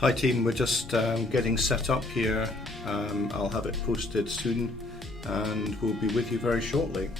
Hi team, we're just getting set up here. I'll have it posted soon and we'll be with you very shortly.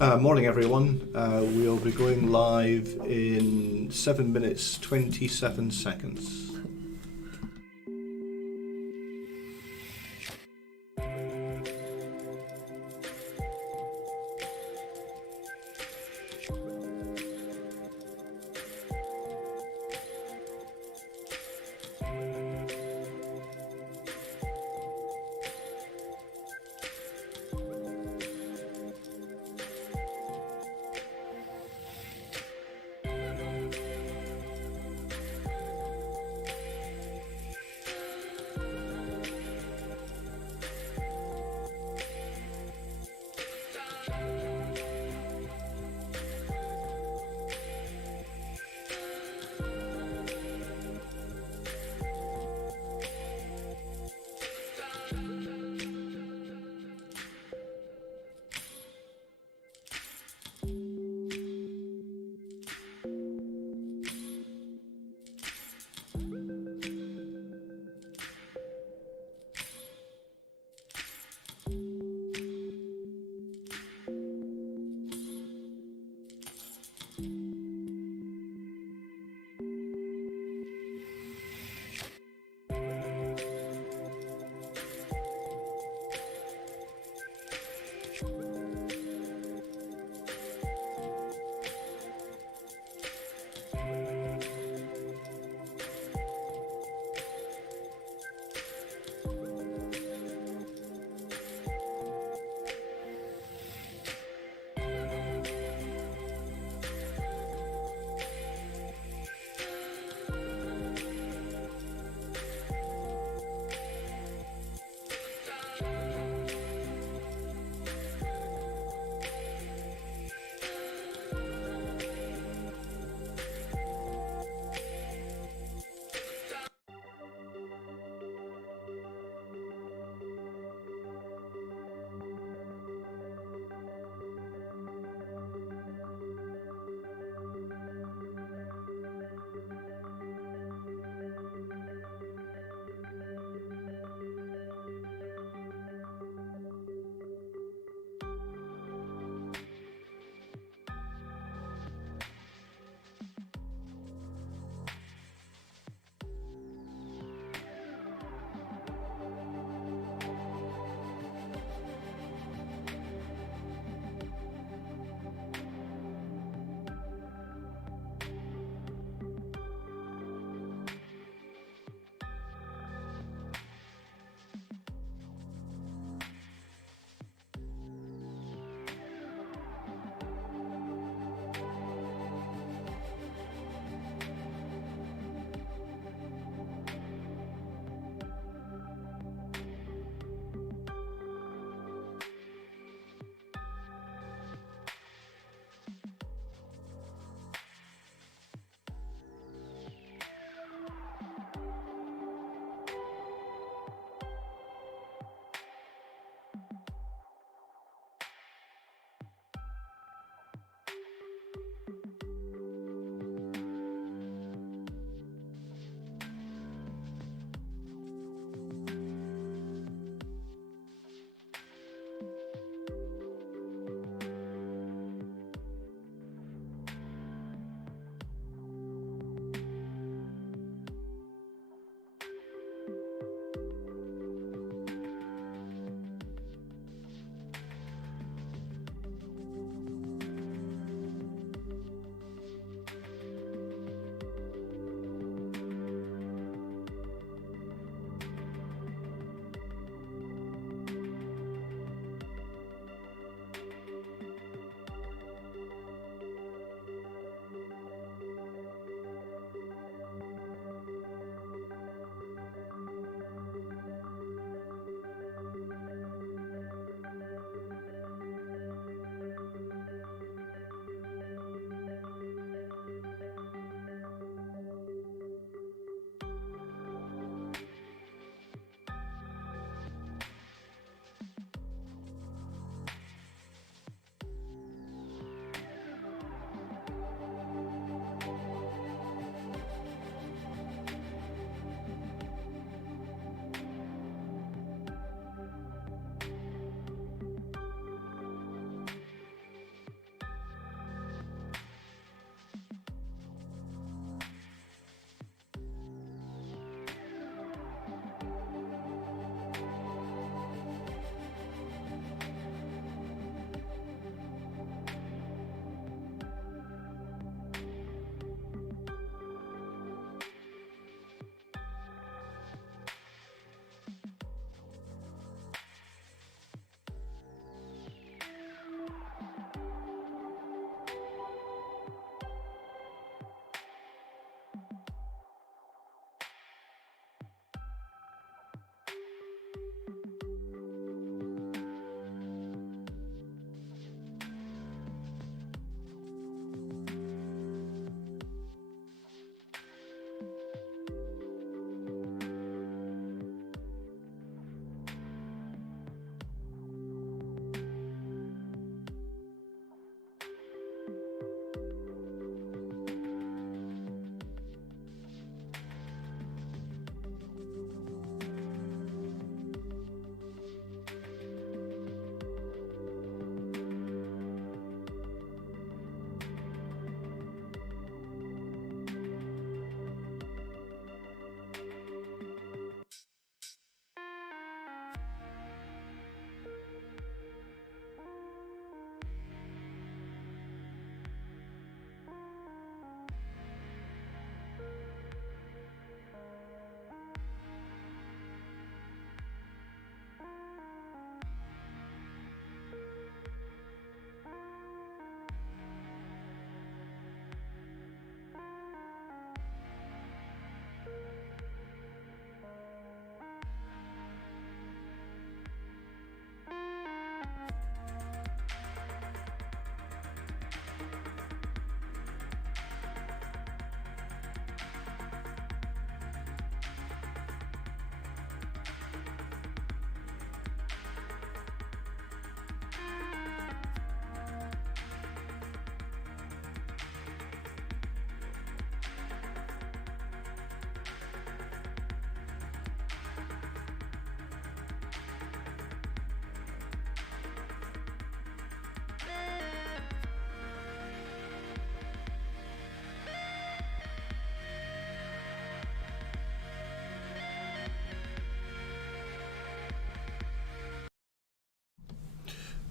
Morning everyone. We'll be going live in 7 minutes 27 seconds.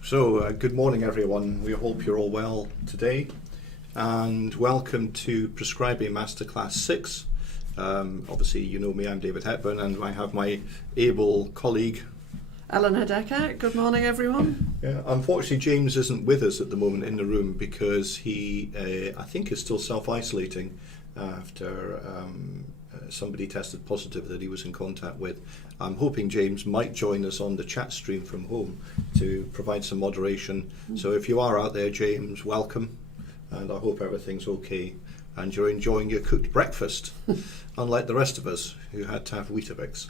Good morning everyone. We hope you're all well today, and welcome to Prescribing Masterclass 6. Obviously you know me, I'm David Hepburn, and I have my able colleague Eleanor Decker. Good morning everyone. Yeah, unfortunately James isn't with us at the moment in the room because he, I think, is still self-isolating after somebody tested positive that he was in contact with. I'm hoping James might join us on the chat stream from home to provide some moderation. So if you are out there, James, welcome, and I hope everything's okay and you're enjoying your cooked breakfast, unlike the rest of us who had to have Weetabix.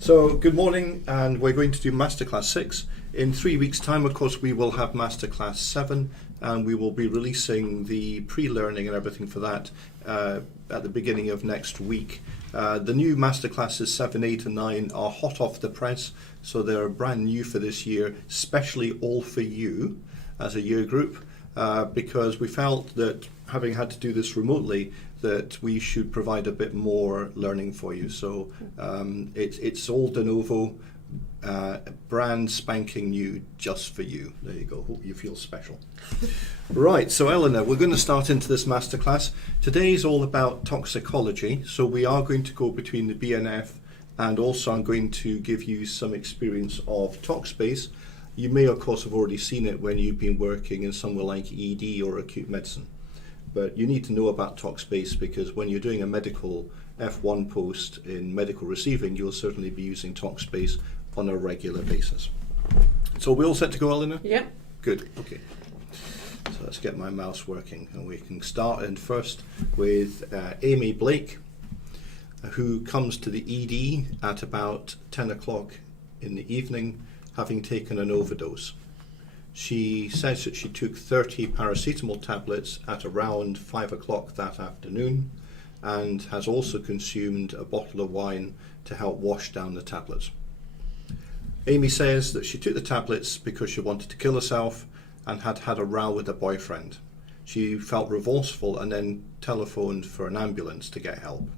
So good morning, and we're going to do Masterclass 6. In 3 weeks' time, of course, we will have Masterclass 7, and we will be releasing the pre-learning and everything for that at the beginning of next week. The new Masterclasses 7, 8 and 9 are hot off the press, so they're brand new for this year, especially all for you as a year group, because we felt that having had to do this remotely, that we should provide a bit more learning for you. So it's all de novo, brand spanking new just for you. There you go. Hope you feel special. Right, so Eleanor, we're going to start into this masterclass. Today's all about toxicology. So we are going to go between the BNF, and also I'm going to give you some experience of ToxBase. You may, of course, have already seen it when you've been working in somewhere like ED or acute medicine. But you need to know about ToxBase because when you're doing a medical F1 post in medical receiving, you'll certainly be using ToxBase on a regular basis. So we all set to go, Eleanor? Yep. Good, okay. So let's get my mouse working, and we can start in first with Amy Blake, who comes to the ED at about 10 o'clock in the evening, having taken an overdose. She says that she took 30 paracetamol tablets at around 5 o'clock that afternoon, and has also consumed a bottle of wine to help wash down the tablets. Amy says that she took the tablets because she wanted to kill herself and had had a row with her boyfriend. She felt remorseful and then telephoned for an ambulance to get help.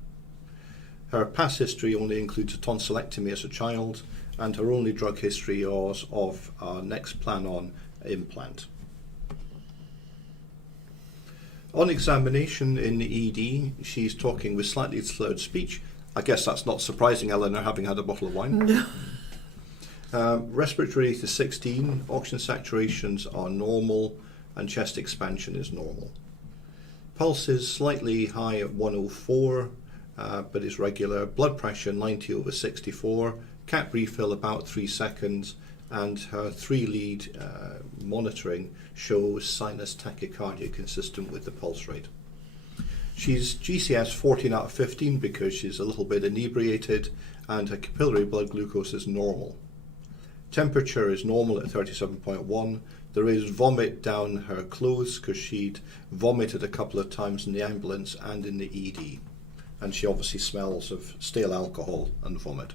Her past history only includes a tonsillectomy as a child, and her only drug history was of our next plan on implant. On examination in the ED, she's talking with slightly slurred speech. I guess that's not surprising, Eleanor, having had a bottle of wine. No. Respiratory rate is 16, oxygen saturations are normal, and chest expansion is normal. Pulse is slightly high at 104, but is regular. Blood pressure 90/64, CAT refill about 3 seconds, and her 3-lead monitoring shows sinus tachycardia consistent with the pulse rate. She's GCS 14 out of 15 because she's a little bit inebriated, and her capillary blood glucose is normal. Temperature is normal at 37.1. There is vomit down her clothes because she'd vomited a couple of times in the ambulance and in the ED. And she obviously smells of stale alcohol and vomit.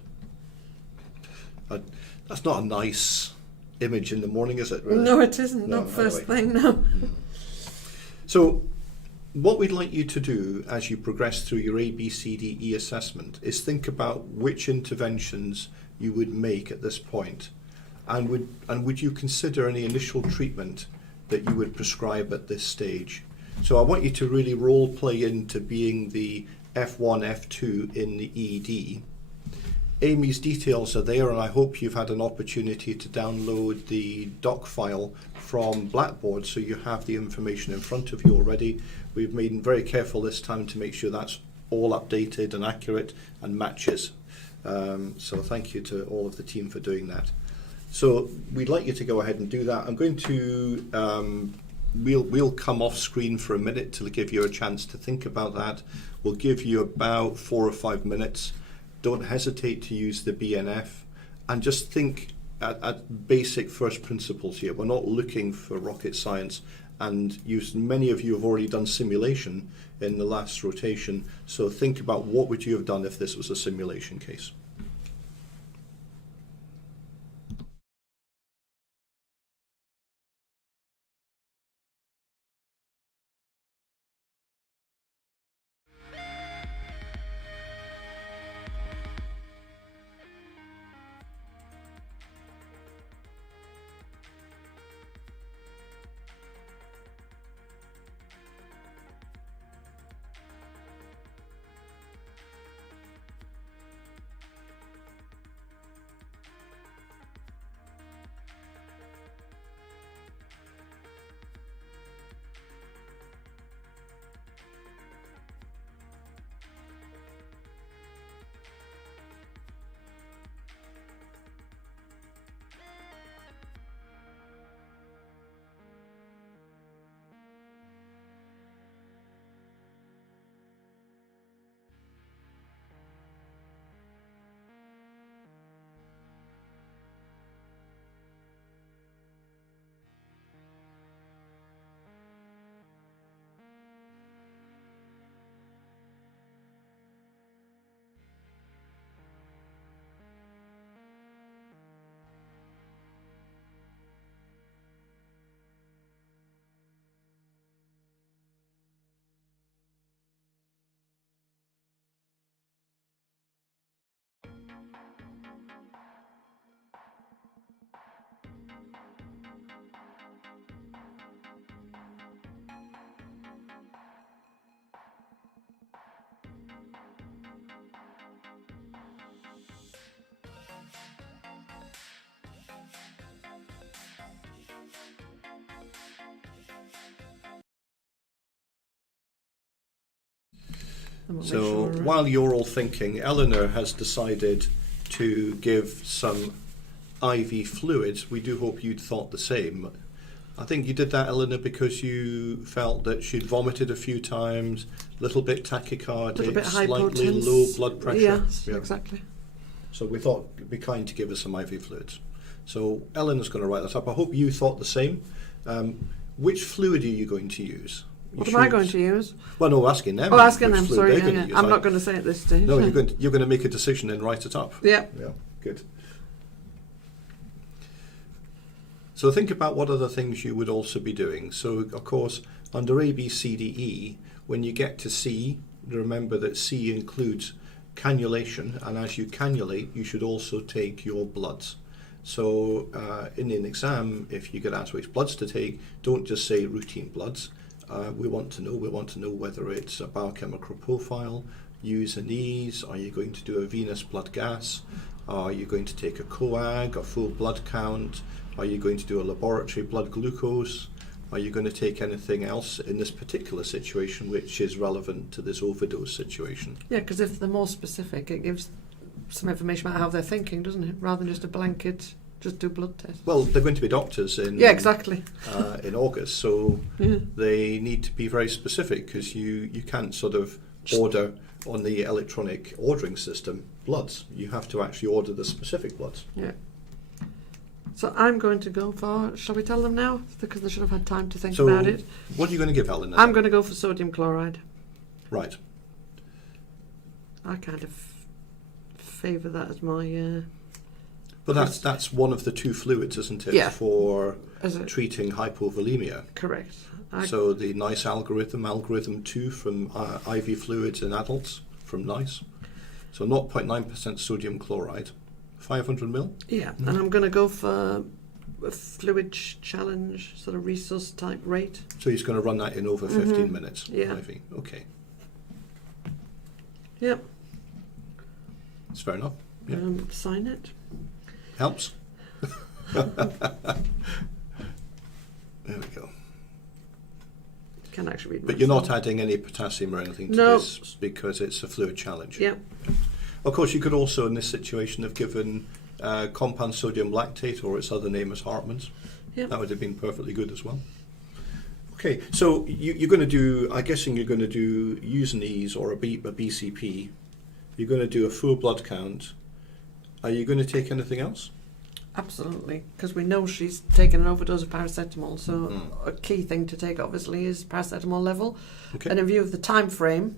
That's not a nice image in the morning, is it? Really? No, it isn't. No, Not first anyway. thing, no. So what we'd like you to do as you progress through your ABCDE assessment is think about which interventions you would make at this point, and would you consider any initial treatment that you would prescribe at this stage. So I want you to really role play into being the F1, F2 in the ED. Amy's details are there, and I hope you've had an opportunity to download the doc file from Blackboard so you have the information in front of you already. We've been very careful this time to make sure that's all updated and accurate and matches. So thank you to all of the team for doing that. So we'd like you to go ahead and do that. I'm going to, we'll come off screen for a minute to give you a chance to think about that. We'll give you about 4 or 5 minutes. Don't hesitate to use the BNF, and just think at basic first principles here. We're not looking for rocket science, and many of you have already done simulation in the last rotation, so think about what would you have done if this was a simulation case. And we'll make So sure, while you're all thinking, Eleanor has decided to give some IV fluids. We do hope you'd thought the same. I think you did that, Eleanor, because you felt that she'd vomited a few times, a little bit tachycardic, little bit slightly hypotense. low blood pressure. Yes, Yeah. exactly. So we thought it'd be kind to give her some IV fluids. So Eleanor's going to write that up. I hope you thought the same. Which fluid are you going to use? What am I going to use? Well, no, asking them. Oh, asking which them. fluid Sorry, they're yeah, going yeah. to use. I'm not going to say at this stage. No, you're going to make a decision and write it up. Yeah. Yeah, good. So think about what other things you would also be doing. So, of course, under A, B, C, D, E, when you get to C, remember that C includes cannulation, and as you cannulate, you should also take your bloods. So in an exam, if you get asked which bloods to take, don't just say routine bloods. We want to know whether it's a biochemical profile, U's and E's. Are you going to do a venous blood gas? Are you going to take a coag, a full blood count? Are you going to do a laboratory blood glucose? Are you going to take anything else in this particular situation which is relevant to this overdose situation? Yeah, because if they're more specific, it gives some information about how they're thinking, doesn't it? Rather than just a blanket, just do blood tests. Well, they're going to be doctors in exactly. In August, so Yeah. they need to be very specific, because you can't sort of order on the electronic ordering system bloods. You have to actually order the specific bloods. Yeah. So I'm going to go for, shall we tell them now? Because they should have had time to think So about it. what are you going to give Eleanor? I'm going to go for sodium chloride. Right. I kind of favour that as my... But that's one of the two fluids, isn't it? Yeah. For as a, treating hypovolemia. correct. So the NICE algorithm 2 from IV fluids in adults from NICE. So 0.9% sodium chloride, 500 mil. Yeah, and I'm going to go for a fluid challenge, sort of resource type rate. So he's going to run that in over 15 minutes. Yeah. IV. Okay. Yep. That's fair enough. Yeah. Sign it. Helps. There we go. Can actually read. But you're not adding any potassium or anything to No. this because it's a fluid challenge. Yeah. Of course, you could also, in this situation, have given compound sodium lactate, or its other name is Hartmann's. Yeah. That would have been perfectly good as well. Okay, so you're going to do, I'm guessing you're going to do U's and E's or a BCP. You're going to do a full blood count. Are you going to take anything else? Absolutely, because we know she's taken an overdose of paracetamol. So a key thing to take, obviously, is paracetamol level. Okay. And in view of the time frame,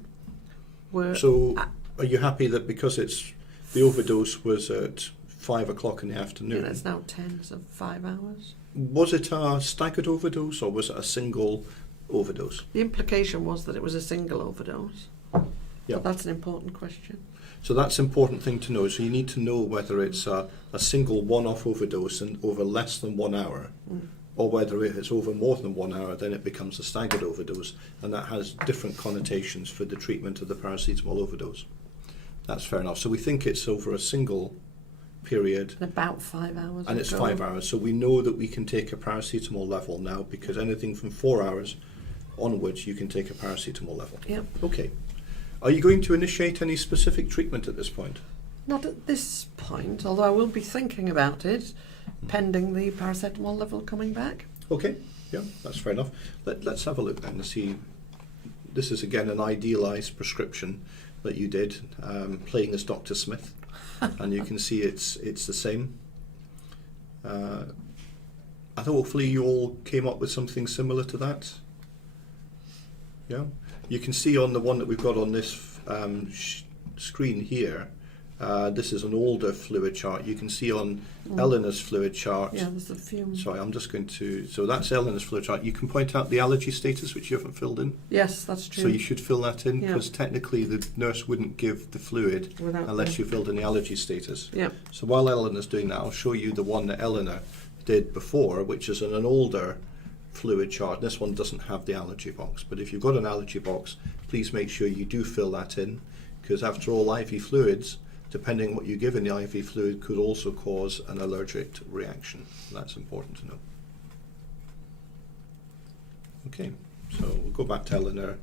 we're So are you happy that because the overdose was at 5 o'clock in the afternoon? and it's now 10, so 5 hours. Was it a staggered overdose or was it a single overdose? The implication was that it was a single overdose. Yeah. But that's an important question. So that's an important thing to know. So you need to know whether it's a single one-off overdose and over less than 1 hour, or whether it's over more than 1 hour, then it becomes a staggered overdose, and that has different connotations for the treatment of the paracetamol overdose. That's fair enough. So we think it's over a single period, In about 5 hours. and it's ago. 5 hours. So we know that we can take a paracetamol level now, because anything from 4 hours onwards, you can take a paracetamol level. Yep. Okay. Are you going to initiate any specific treatment at this point? Not at this point, although I will be thinking about it, pending the paracetamol level coming back. Okay, yeah, that's fair enough. Let's have a look then and see. This is again an idealised prescription that you did, playing as Dr. Smith, and you can see it's the same. I thought hopefully you all came up with something similar to that. Yeah, you can see on the one that we've got on this screen here. This is an older fluid chart. You can see on Eleanor's fluid chart. Yeah, there's a few. Sorry, I'm just going to. So that's Eleanor's fluid chart. You can point out the allergy status, which you haven't filled in. Yes, that's true. So you should fill that in, Yeah. because technically the nurse wouldn't give the fluid Without unless the- you filled in the allergy status. Yeah. So while Eleanor's doing that, I'll show you the one that Eleanor did before, which is an older fluid chart. This one doesn't have the allergy box, but if you've got an allergy box, please make sure you do fill that in, because after all, IV fluids, depending on what you give in the IV fluid, could also cause an allergic reaction. That's important to know. Okay, so we'll go back to Eleanor.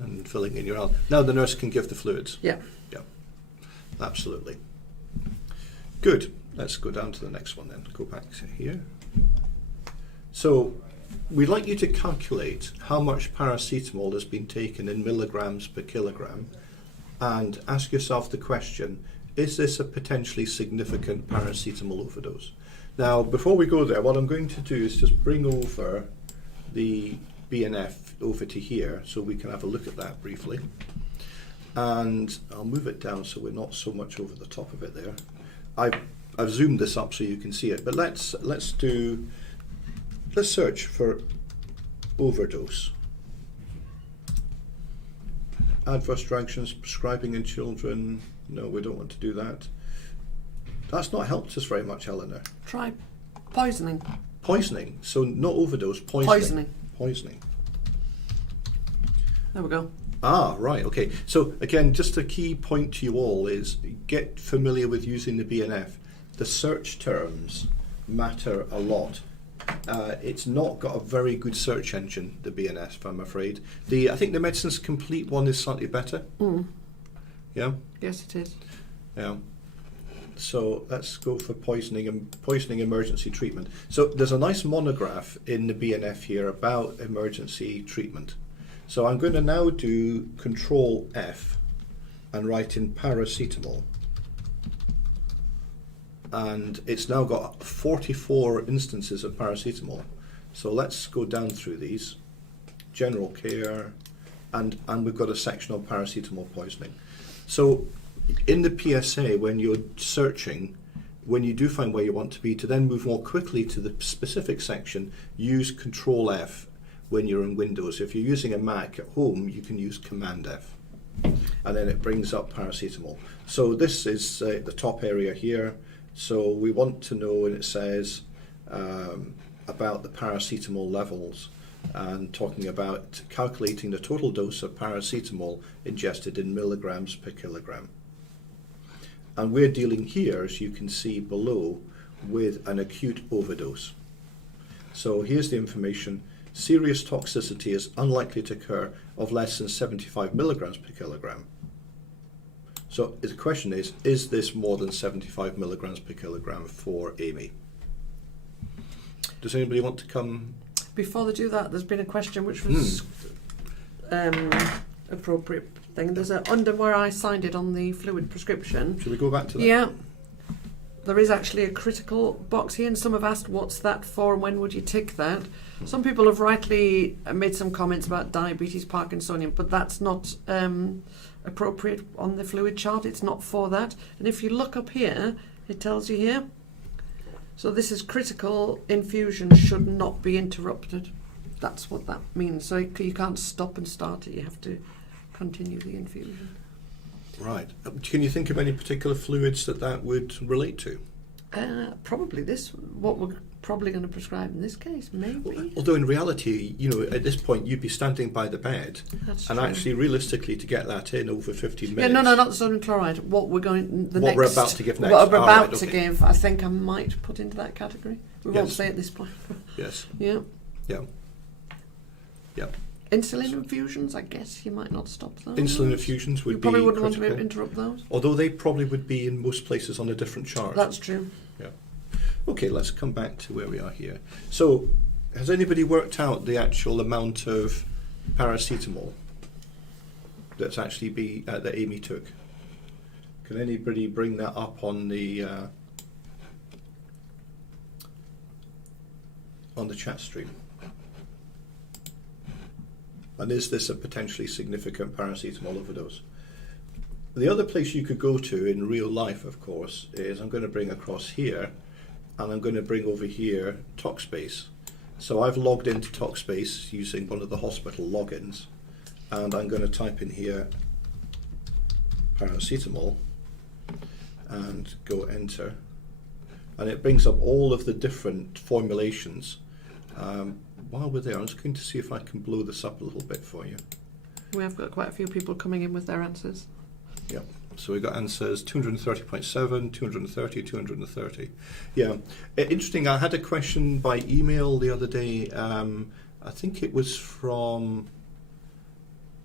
and filling in your arm. Now the nurse can give the fluids. Yeah. Yeah, absolutely. Good. Let's go down to the next one then. Go back to here. So we'd like you to calculate how much paracetamol has been taken in milligrams per kilogram and ask yourself the question, is this a potentially significant paracetamol overdose? Now, before we go there, what I'm going to do is just bring over the BNF over to here so we can have a look at that briefly. And I'll move it down so we're not so much over the top of it there. I've zoomed this up so you can see it, but let's search for overdose. Adverse reactions, prescribing in children. No, we don't want to do that. That's not helped us very much, Eleanor. Try poisoning. Poisoning. So not overdose, poisoning. Poisoning. There we go. Ah, right, okay. So again, just a key point to you all is get familiar with using the BNF. The search terms matter a lot. It's not got a very good search engine, the BNF, I'm afraid. I think the Medicines Complete one is slightly better. Mm. Yeah? Yes, it is. Yeah. So let's go for poisoning emergency treatment. So there's a nice monograph in the BNF here about emergency treatment. So I'm going to now do Control F and write in paracetamol. And it's now got 44 instances of paracetamol. So let's go down through these. General care, and we've got a section on paracetamol poisoning. So in the PSA, when you're searching, when you do find where you want to be, to then move more quickly to the specific section, use Control F when you're in Windows. If you're using a Mac at home, you can use Command F. And then it brings up paracetamol. So this is the top area here. So we want to know, and it says about the paracetamol levels and talking about calculating the total dose of paracetamol ingested in milligrams per kilogram. And we're dealing here, as you can see below, with an acute overdose. So here's the information. Serious toxicity is unlikely to occur of less than 75 milligrams per kilogram. So the question is this more than 75 milligrams per kilogram for Amy? Does anybody want to come? Before they do that, there's been a question which was appropriate thing. There's under where I signed it on the fluid prescription. Should we go back to that? Yeah. There is actually a critical box here, and some have asked what's that for and when would you tick that. Some people have rightly made some comments about diabetes, Parkinsonian, but that's not appropriate on the fluid chart. It's not for that. And if you look up here, it tells you here. So this is critical infusion should not be interrupted. That's what that means. So you can't stop and start it. You have to continue the infusion. Right. Can you think of any particular fluids that would relate to? Probably this, what we're probably going to prescribe in this case, maybe. Although in reality, at this point you'd be standing by the bed. That's and true. Actually realistically to get that in over 15 minutes. Yeah, no, not the sodium chloride. What we're about to give next. What we're about to give, I think I might put into that category. We won't say at this point. Yes. Yeah. Yeah. Yeah. Insulin infusions, I guess you might not stop those. Insulin infusions would be You probably wouldn't critical. want to interrupt those. Although they probably would be in most places on a different chart. That's true. Yeah. Okay, let's come back to where we are here. So, has anybody worked out the actual amount of paracetamol that's actually that Amy took? Can anybody bring that up on the chat stream? And is this a potentially significant paracetamol overdose? The other place you could go to in real life, of course, is I'm going to bring across here, and I'm going to bring over here TalkSpace. So I've logged into TalkSpace using one of the hospital logins, and I'm going to type in here paracetamol and go enter, and it brings up all of the different formulations. While we're there, I'm just going to see if I can blow this up a little bit for you. We have got quite a few people coming in with their answers. Yeah, so we got answers 230.7, 230, 230. Yeah, interesting. I had a question by email the other day. I think it was from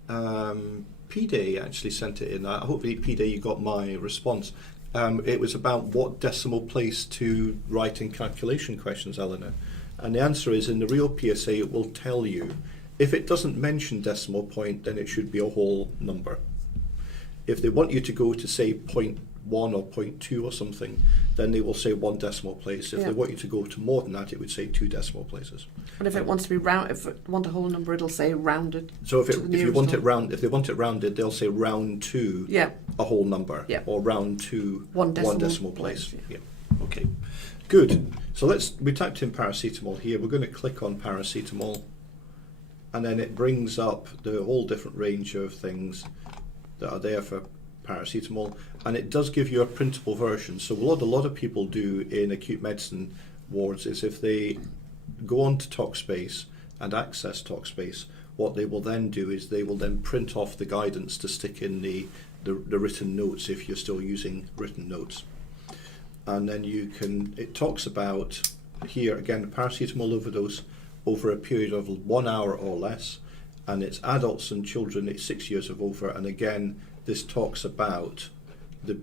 P-Day actually sent it in. Hopefully, P-Day, you got my response. It was about what decimal place to write in calculation questions, Eleanor. And the answer is, in the real PSA, it will tell you. If it doesn't mention decimal point, then it should be a whole number. If they want you to go to, say, 0.1 or 0.2 or something, then they will say 1 decimal place. If Yeah. they want you to go to more than that, it would say 2 decimal places. And if it wants to be if it want a whole number, it'll say rounded. So if to the you nearest want it one. round, if they want it rounded, they'll say round to Yeah. a whole number, Yeah. or round to One decimal place. place, Yeah. Okay. Good. So we typed in paracetamol here. We're going to click on paracetamol, and then it brings up the whole different range of things that are there for paracetamol, and it does give you a printable version. So what a lot of people do in acute medicine wards is, if they go on to TalkSpace and access TalkSpace, what they will then do is they will then print off the guidance to stick in the written notes, if you're still using written notes. And then it talks about, here again, paracetamol overdose over a period of 1 hour or less, and it's adults and children, it's 6 years of over, and again, this talks about the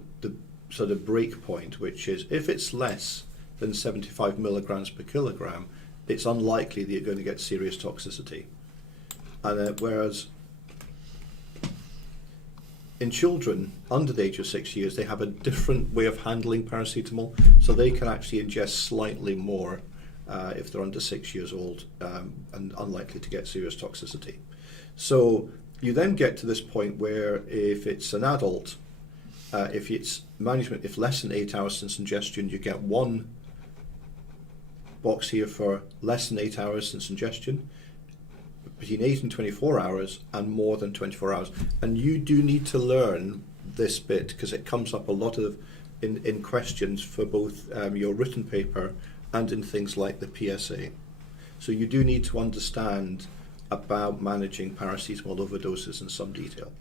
sort of break point, which is, if it's less than 75 milligrams per kilogram, it's unlikely that you're going to get serious toxicity. And whereas in children under the age of 6 years, they have a different way of handling paracetamol, so they can actually ingest slightly more if they're under 6 years old, and unlikely to get serious toxicity. So you then get to this point where, if it's an adult, if it's management, if less than 8 hours since ingestion, you get 1 box here for less than 8 hours since ingestion, between 8 and 24 hours, and more than 24 hours. And you do need to learn this bit, because it comes up a lot in questions for both your written paper and in things like the PSA. So you do need to understand about managing paracetamol overdoses in some detail.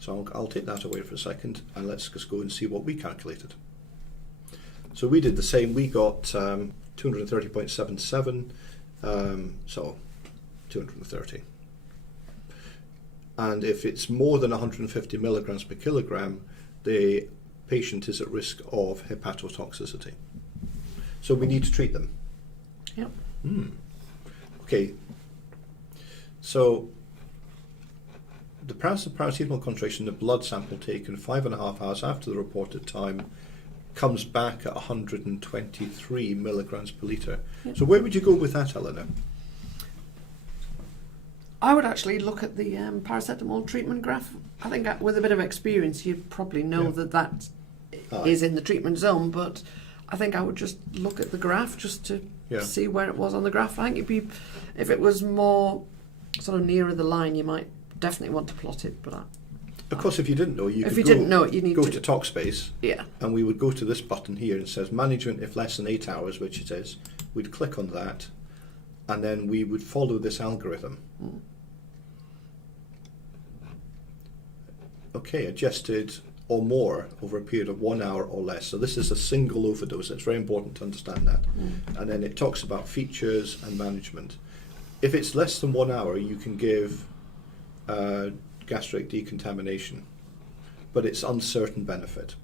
So I'll take that away for a second, and let's just go and see what we calculated. So we did the same. We got 230.77, so 230. And if it's more than 150 milligrams per kilogram, the patient is at risk of hepatotoxicity. So we need to treat them. Yep. Okay. So the paracetamol concentration in the blood sample taken 5.5 hours after the reported time comes back at 123 milligrams per litre. Yep. So where would you go with that, Eleanor? I would actually look at the paracetamol treatment graph. I think with a bit of experience, you'd probably know that is in the treatment zone, but I think I would just look at the graph just to see where it was on the graph. I think if it was more sort of nearer the line, you might definitely want to plot it. But of course, if you didn't know, you didn't know it, you need go to TalkSpace, yeah, and we would go to this button here, and it says management if less than 8 hours, which it is. We'd click on that, and then we would follow this algorithm. Okay, adjusted or more over a period of 1 hour or less. So this is a single overdose. It's very important to understand that. And then it talks about features and management. If it's less than 1 hour, you can give gastric decontamination, but it's uncertain benefit,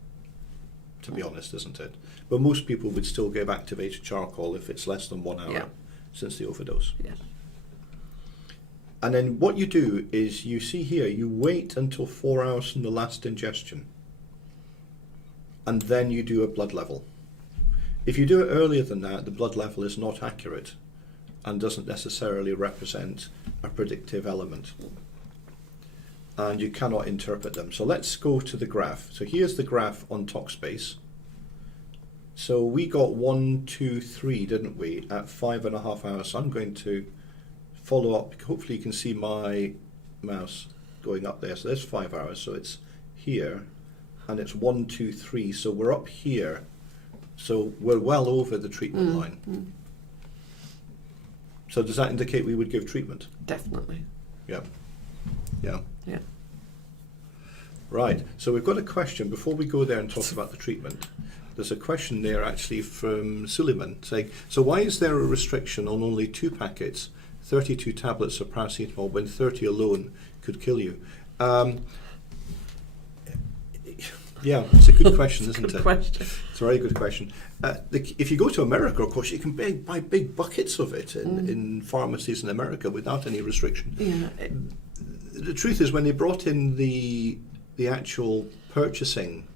to be honest, isn't it? But most people would still give activated charcoal if it's less than 1 hour since the overdose. Yes. And then what you do is, you see here, you wait until 4 hours from the last ingestion, and then you do a blood level. If you do it earlier than that, the blood level is not accurate and doesn't necessarily represent a predictive element, and you cannot interpret them. So let's go to the graph. So here's the graph on TalkSpace. So we got 1, 2, 3, didn't we, at 5.5 hours. So I'm going to follow up. Hopefully you can see my mouse going up there. So there's 5 hours. So it's here, and it's 1, 2, 3. So we're up here. So we're well over the treatment line. So does that indicate we would give treatment? Definitely. Yeah. Yeah. Yeah. Right. So we've got a question before we go there and talk about the treatment. There's a question there actually from Suleiman saying, so why is there a restriction on only 2 packets 32 tablets of paracetamol when 30 alone could kill you? Yeah, it's a good question, isn't it? Question. It's a very good question. If you go to America, of course, you can buy big buckets of it in pharmacies in America without any restriction. Yeah. The truth is, when they brought in the actual purchasing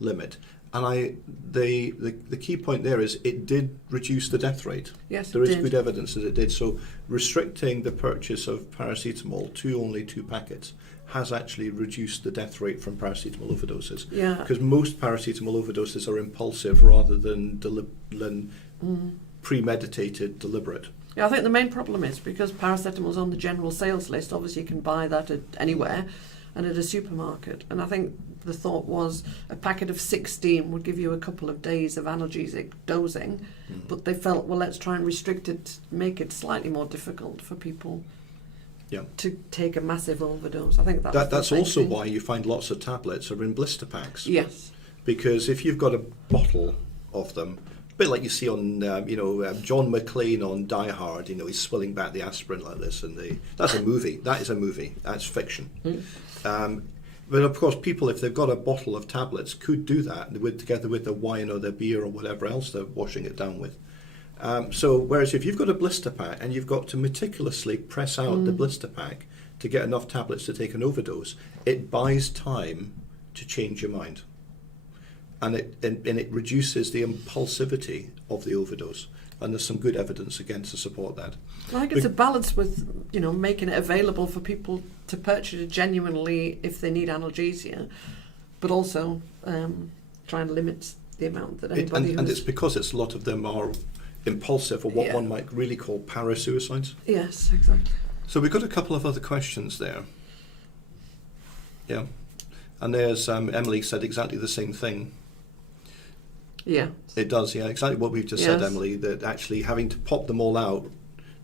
limit, and the key point there is it did reduce the death rate. Yes, there it is did. good evidence that it did. So restricting the purchase of paracetamol to only 2 packets has actually reduced the death rate from paracetamol overdoses. Yeah. Because most paracetamol overdoses are impulsive rather than premeditated, deliberate. Yeah, I think the main problem is because paracetamol's on the general sales list, obviously you can buy that at anywhere and at a supermarket. And I think the thought was a packet of 16 would give you a couple of days of analgesic dosing, but they felt, well, let's try and restrict it, make it slightly more difficult for people to take a massive overdose. I think that's also why you find lots of tablets are in blister packs. Yes. Because if you've got a bottle of them, a bit like you see on, John McClane on Die Hard, he's swilling back the aspirin like this, and that's a movie. That is a movie. That's fiction. But of course, people, if they've got a bottle of tablets, could do that together with their wine or their beer or whatever else they're washing it down with. So whereas if you've got a blister pack and you've got to meticulously press out the blister pack to get enough tablets to take an overdose, it buys time to change your mind. And it reduces the impulsivity of the overdose. And there's some good evidence again to support that. I think it's a balance with, making it available for people to purchase it genuinely if they need analgesia, but also try and limit the amount that anybody and it's because a lot of them are impulsive, or what one might really call parasuicides. Yes, exactly. So we've got a couple of other questions there. Yeah. And there's Emily said exactly the same thing. Yeah. It does, yeah, exactly what we've just said, Emily, that actually having to pop them all out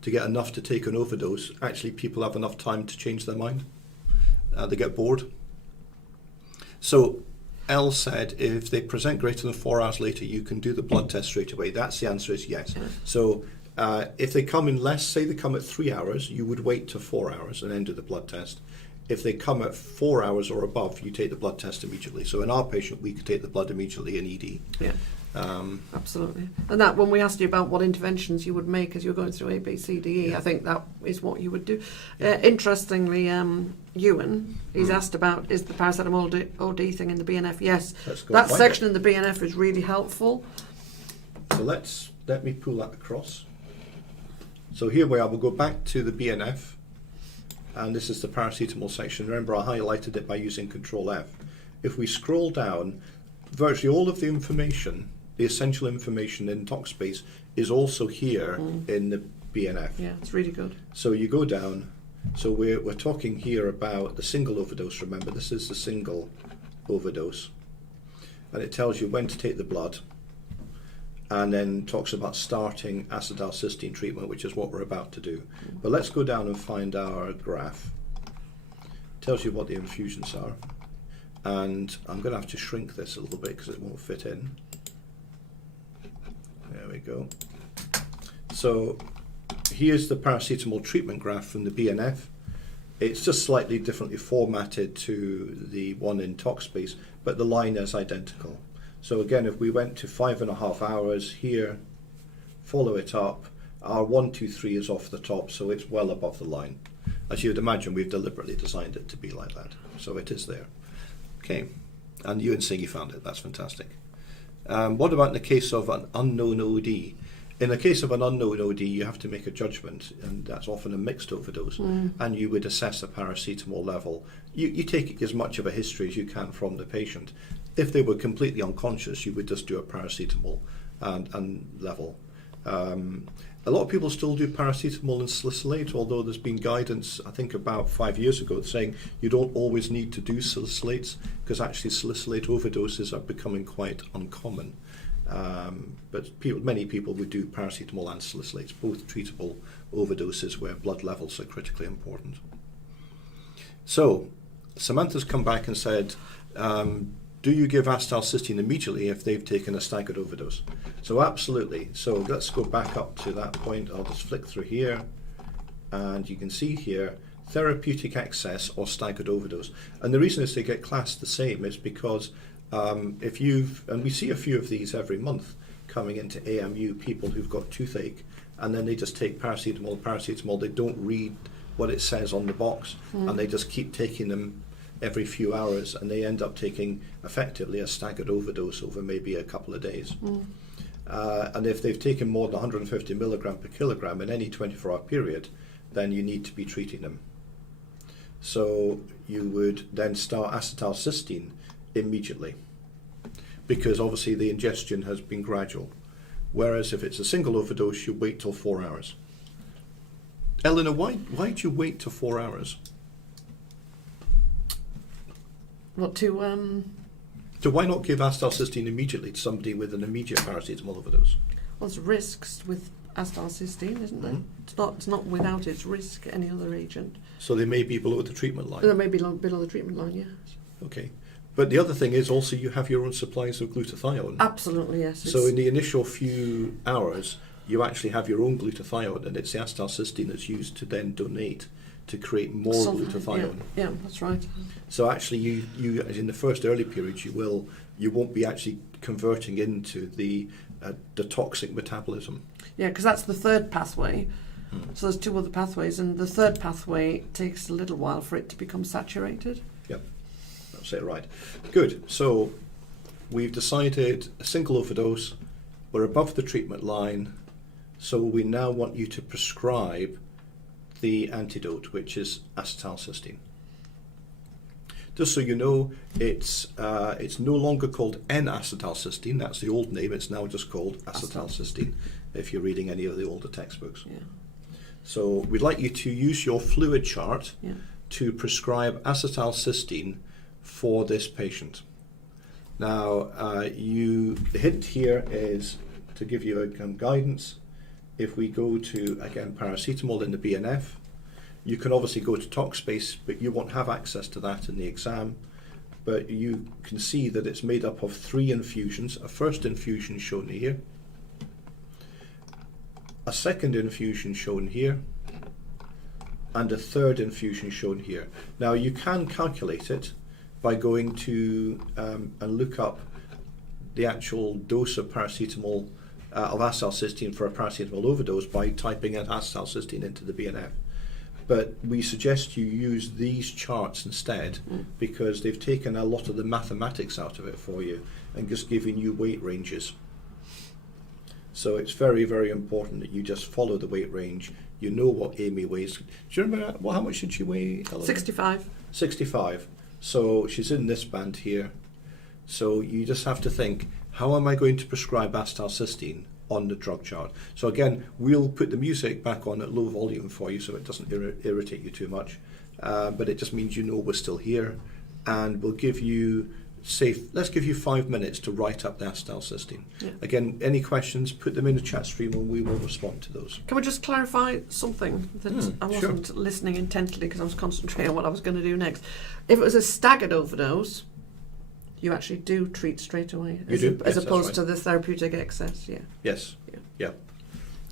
to get enough to take an overdose, actually people have enough time to change their mind. They get bored. So Elle said if they present greater than 4 hours later, you can do the blood test straight away. That's the answer is yes. So if they come in say they come at 3 hours, you would wait to 4 hours and then do the blood test. If they come at 4 hours or above, you take the blood test immediately. So in our patient, we could take the blood immediately in ED. Yeah. Absolutely. And that when we asked you about what interventions you would make as you're going through A, B, C, D, E, I think that is what you would do. Interestingly, Ewan, he's asked about, is the paracetamol OD thing in the BNF? Yes. That section in the BNF is really helpful. So let me pull that across. So here we are. We'll go back to the BNF. And this is the paracetamol section. Remember, I highlighted it by using Control F. If we scroll down, virtually all of the information, the essential information in ToxSpace, is also here in the BNF. Yeah, it's really good. So you go down. So we're talking here about the single overdose. Remember, this is the single overdose. And it tells you when to take the blood. And then talks about starting acetylcysteine treatment, which is what we're about to do. But let's go down and find our graph. Tells you what the infusions are. And I'm going to have to shrink this a little bit because it won't fit in. There we go. So here's the paracetamol treatment graph from the BNF. It's just slightly differently formatted to the one in ToxSpace, but the line is identical. So again, if we went to 5.5 hours here, follow it up, our 1, 2, 3 is off the top, so it's well above the line. As you would imagine, we've deliberately designed it to be like that. So it is there. Okay, and you and Siggy found it. That's fantastic. What about in the case of an unknown OD? In the case of an unknown OD, you have to make a judgment, and that's often a mixed overdose, and you would assess a paracetamol level. You take as much of a history as you can from the patient. If they were completely unconscious, you would just do a paracetamol and level. A lot of people still do paracetamol and salicylate, although there's been guidance, I think about 5 years ago, saying you don't always need to do salicylates, because actually salicylate overdoses are becoming quite uncommon. But many people would do paracetamol and salicylates, both treatable overdoses where blood levels are critically important. So Samantha's come back and said, do you give acetylcysteine immediately if they've taken a staggered overdose? So absolutely. So let's go back up to that point. I'll just flick through here. and you can see here therapeutic excess or staggered overdose. And the reason is they get classed the same is because if you've, and we see a few of these every month coming into AMU, people who've got toothache, and then they just take paracetamol, they don't read what it says on the box, and they just keep taking them every few hours, and they end up taking effectively a staggered overdose over maybe a couple of days. And if they've taken more than 150 milligram per kilogram in any 24-hour period, then you need to be treating them. So you would then start acetylcysteine immediately, because obviously the ingestion has been gradual. Whereas if it's a single overdose, you wait till 4 hours. Eleanor, why do you wait till 4 hours? What to So why not give acetylcysteine immediately to somebody with an immediate paracetamol overdose? Well, there's risks with acetylcysteine, isn't there? It's not without its risk, any other agent. So they may be below the treatment line. They may be below the treatment line, yeah. Okay. But the other thing is also you have your own supplies of glutathione. Absolutely, yes. So in the initial few hours, you actually have your own glutathione, and it's the acetylcysteine that's used to then donate to create more glutathione. Yeah, that's right. So actually, you in the first early periods, you won't be actually converting into the toxic metabolism. Yeah, because that's the third pathway. So there's two other pathways, and the third pathway takes a little while for it to become saturated. Yep, that's it, right. Good. So we've decided a single overdose. We're above the treatment line, so we now want you to prescribe the antidote, which is acetylcysteine. Just so you know, it's no longer called N-acetylcysteine. That's the old name. It's now just called acetylcysteine, if you're reading any of the older textbooks. Yeah. So we'd like you to use your fluid chart Yeah. to prescribe acetylcysteine for this patient. Now, the hint here is to give you guidance. If we go to, again, paracetamol in the BNF, you can obviously go to TalkSpace, but you won't have access to that in the exam. But you can see that it's made up of 3 infusions. A first infusion shown here, a second infusion shown here, and a third infusion shown here. Now you can calculate it by going to and look up the actual dose of paracetamol, of acetylcysteine for a paracetamol overdose by typing in acetylcysteine into the BNF. But we suggest you use these charts instead, because they've taken a lot of the mathematics out of it for you and just giving you weight ranges. So it's very, very important that you just follow the weight range. You know what Amy weighs. Do you remember how much did she weigh, Eleanor? 65. 65. So she's in this band here. So you just have to think, how am I going to prescribe acetylcysteine on the drug chart? So again, we'll put the music back on at low volume for you so it doesn't irritate you too much. But it just means you know we're still here. And we'll give you, let's give you 5 minutes to write up the acetylcysteine. Yeah. Again, any questions, put them in the chat stream and we will respond to those. Can we just clarify something that I wasn't listening intently because I was concentrating on what I was going to do next? If it was a staggered overdose, you actually do treat straight away, as opposed to the therapeutic excess. Yeah. Yes. Yeah.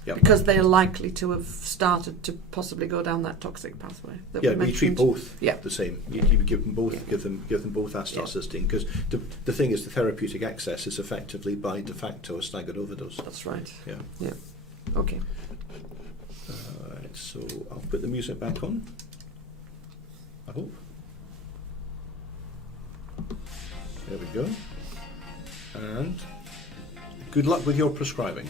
Because they're likely to have started to possibly go down that toxic pathway. We treat both the same. You give them both. Give them both acetylcysteine, because the thing is, the therapeutic excess is effectively by de facto a staggered overdose. That's right. Yeah. Okay. Right, so I'll put the music back on, I hope. There we go. And good luck with your prescribing.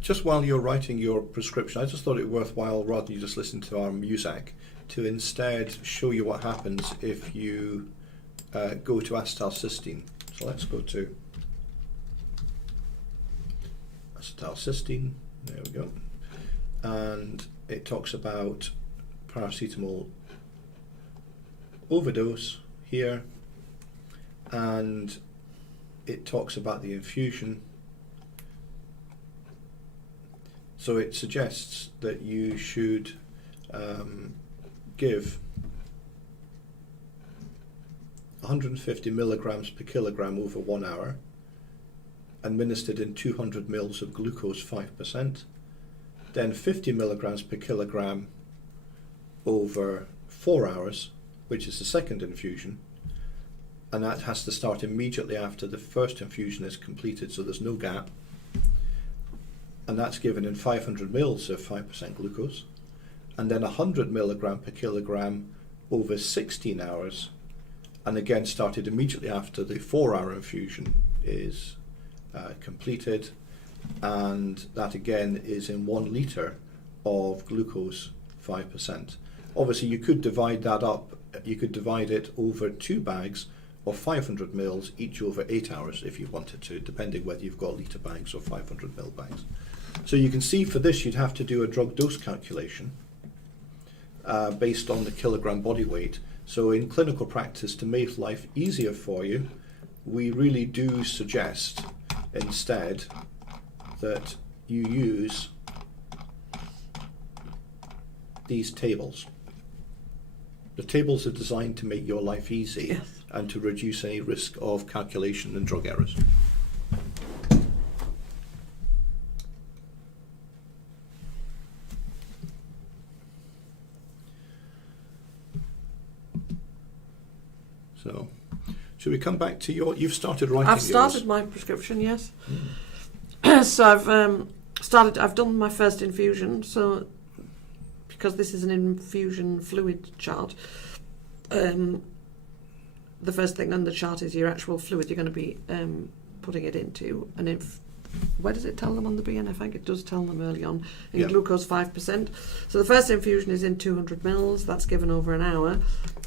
just while you're writing your prescription, I just thought it worthwhile, rather than you just listen to our music, to instead show you what happens if you go to acetylcysteine. So let's go to acetylcysteine. There we go. And it talks about paracetamol overdose here, and it talks about the infusion. So it suggests that you should give 150 milligrams per kilogram over 1 hour, administered in 200 mils of glucose 5%, then 50 milligrams per kilogram over 4 hours, which is the second infusion, and that has to start immediately after the first infusion is completed, so there's no gap. And that's given in 500 mils of 5% glucose, and then 100 milligram per kilogram over 16 hours, and again started immediately after the 4-hour infusion is completed, and that again is in 1 litre of glucose 5%. Obviously you could divide that up, you could divide it over 2 bags of 500 mils, each over 8 hours if you wanted to, depending whether you've got litre bags or 500 mil bags. So you can see for this you'd have to do a drug dose calculation based on the kilogram body weight. So in clinical practice, to make life easier for you, we really do suggest instead that you use these tables. The tables are designed to make your life easy, Yes. and to reduce any risk of calculation and drug errors. So, should we come back to you've started writing I've started yours. my prescription, yes. So I've done my first infusion, so because this is an infusion fluid chart, the first thing on the chart is your actual fluid you're going to be putting it into, and where does it tell them on the BN? I think it does tell them early on, in glucose 5%. So the first infusion is in 200 mils, that's given over an hour.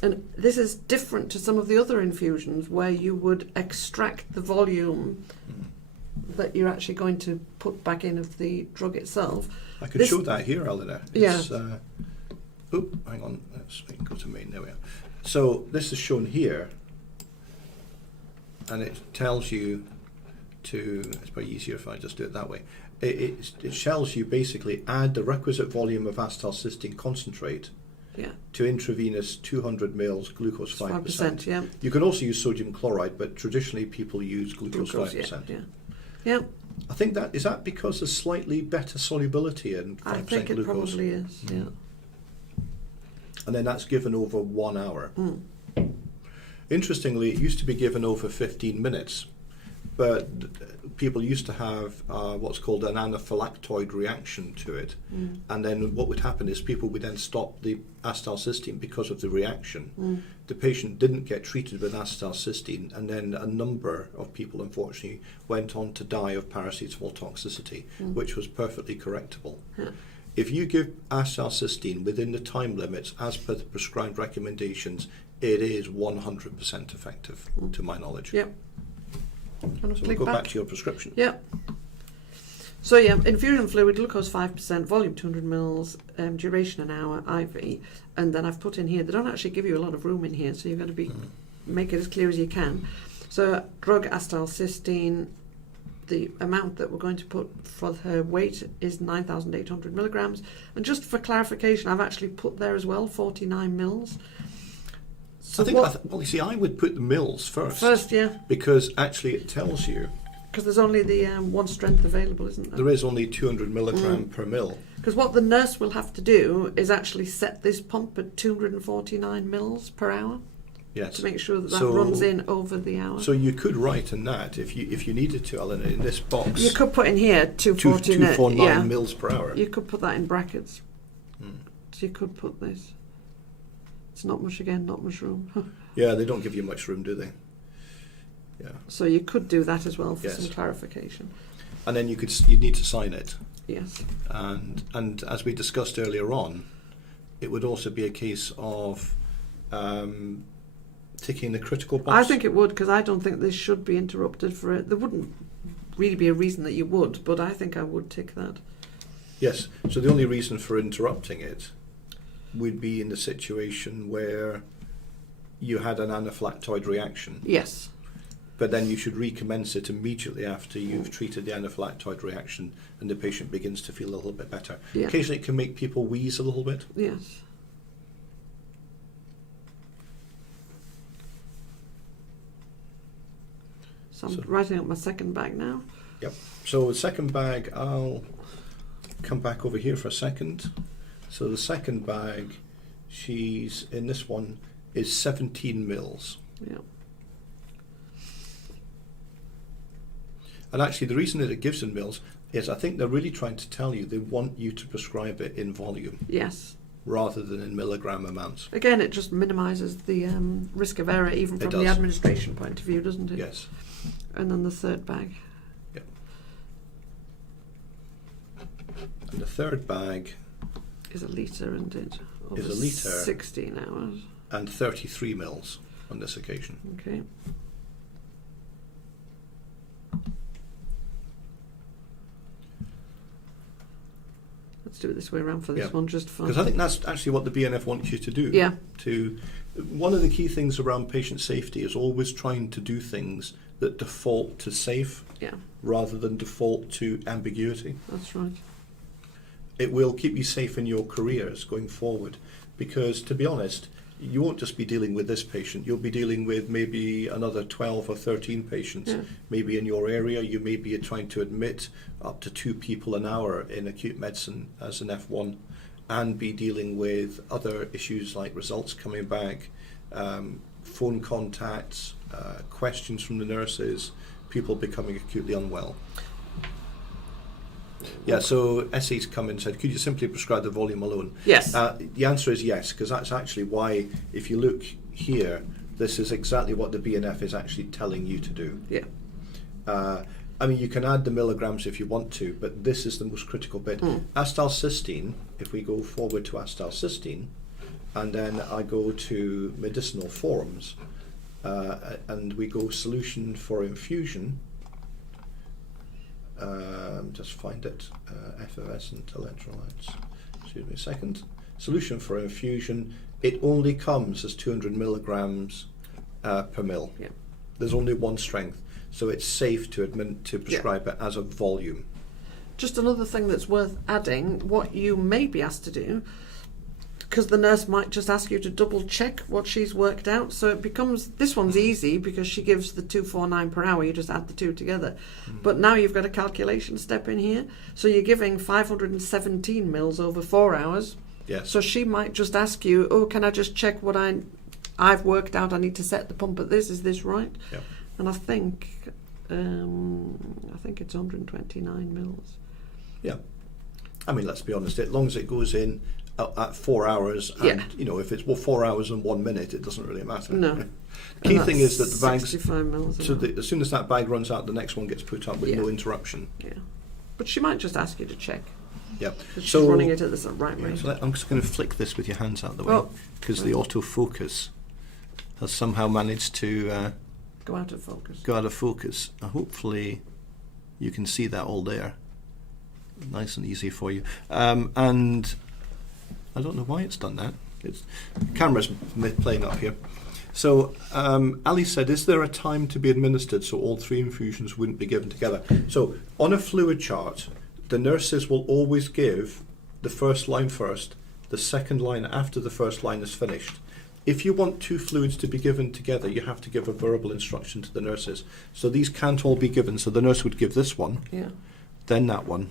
And this is different to some of the other infusions where you would extract the volume that you're actually going to put back in of the drug itself. I can show that here, Eleanor. It's, Yeah. Hang on, let's go to main, there we are. So this is shown here, and it tells you it's probably easier if I just do it that way. It tells you basically add the requisite volume of acetylcysteine concentrate to intravenous 200 mils glucose 5%. Yeah. You can also use sodium chloride, but traditionally people use glucose 5%. Yeah. I think is that because there's slightly better solubility in 5% I think it glucose? probably is, yeah. And then that's given over 1 hour. Interestingly, it used to be given over 15 minutes, but people used to have what's called an anaphylactoid reaction to it, and then what would happen is people would then stop the acetylcysteine because of the reaction. The patient didn't get treated with acetylcysteine, and then a number of people unfortunately went on to die of paracetamol toxicity, which was perfectly correctable. If you give acetylcysteine within the time limits as per the prescribed recommendations, it is 100% effective, to my knowledge. Yep. So we'll go back to your prescription. Yep. So infusion fluid, glucose 5%, volume 200 mils, duration an hour, IV, and then I've put in here, they don't actually give you a lot of room in here, so you've got to make it as clear as you can. So drug acetylcysteine, the amount that we're going to put for her weight is 9,800 milligrams, and just for clarification, I've actually put there as well 49 mils. So well, you see, I would put the mils first. First, yeah. Because actually it tells you. Because there's only the one strength available, isn't there? There is only 200 milligram per mil. Because what the nurse will have to do is actually set this pump at 249 mils per hour. Yes. To make sure that runs in over the hour. So you could write in that, if you needed to, Eleanor, in this box. You could put in here 249 mils per hour. You could put that in brackets. So you could put this. It's not much again, not much room. Yeah, they don't give you much room, do they? Yeah. So you could do that as well for some clarification. and then you'd need to sign it. Yes. And as we discussed earlier on, it would also be a case of ticking the critical box. I think it would, because I don't think this should be interrupted for it. There wouldn't really be a reason that you would, but I think I would tick that. Yes. So the only reason for interrupting it would be in the situation where you had an anaphylactoid reaction. Yes. But then you should recommence it immediately after you've treated the anaphylactoid reaction and the patient begins to feel a little bit better. Yeah. Occasionally it can make people wheeze a little bit. Yes. So I'm writing up my second bag now. Yep. So the second bag, I'll come back over here for a second. So the second bag, she's in this one, is 17 mils. Yeah. And actually the reason that it gives in mils is I think they're really trying to tell you they want you to prescribe it in volume. Yes. Rather than in milligram amounts. Again, it just minimises the risk of error, even from the administration point of view, doesn't it? Yes. And then the third bag. Yep. And the third bag is a litre, isn't it? Is a litre. 16 hours. And 33 mils on this occasion. Okay. Let's do it this way around for this one, just for... Because I think that's actually what the BNF wants you to do. Yeah. One of the key things around patient safety is always trying to do things that default to safe rather than default to ambiguity. That's right. It will keep you safe in your careers going forward because, to be honest, you won't just be dealing with this patient, you'll be dealing with maybe another 12 or 13 patients. Yeah. Maybe in your area you may be trying to admit up to 2 people an hour in acute medicine as an F1 and be dealing with other issues like results coming back, phone contacts, questions from the nurses, people becoming acutely unwell. Yeah, so Essie's come in and said, could you simply prescribe the volume alone? Yes. The answer is yes, because that's actually why, if you look here, this is exactly what the BNF is actually telling you to do. Yeah. I mean, you can add the milligrams if you want to, but this is the most critical bit. Acetylcysteine, if we go forward to acetylcysteine, and then I go to medicinal forms, and we go solution for infusion, just find it, effervescent electrolytes, excuse me a second. Solution for infusion, it only comes as 200 milligrams per mil. Yeah. There's only one strength, so it's safe to prescribe it as a volume. Just another thing that's worth adding, what you may be asked to do, because the nurse might just ask you to double check what she's worked out. So it becomes, this one's easy because she gives the 249 per hour, you just add the two together. But now you've got a calculation step in here. So you're giving 517 mils over 4 hours. Yes. So she might just ask you, oh, can I just check what I've worked out? I need to set the pump at this. Is this right? Yeah. And I think it's 129 mils. Yeah. I mean, let's be honest, as long as it goes in at 4 hours, and if it's 4 hours and 1 minute, it doesn't really matter. No. Key thing is that the bags, 65 mils. so as soon as that bag runs out, the next one gets put up with no interruption. Yeah. But she might just ask you to check. Yeah. She's running it at the right rate. So I'm just going to flick this with your hands out the way, because the autofocus has somehow managed to go out of focus. Go out of focus. Hopefully you can see that all there. Nice and easy for you. And I don't know why it's done that. Camera's playing up here. So Ali said, is there a time to be administered so all 3 infusions wouldn't be given together? So on a fluid chart, the nurses will always give the first line first, the second line after the first line is finished. If you want 2 fluids to be given together, you have to give a verbal instruction to the nurses. So these can't all be given. So the nurse would give this one, then that one.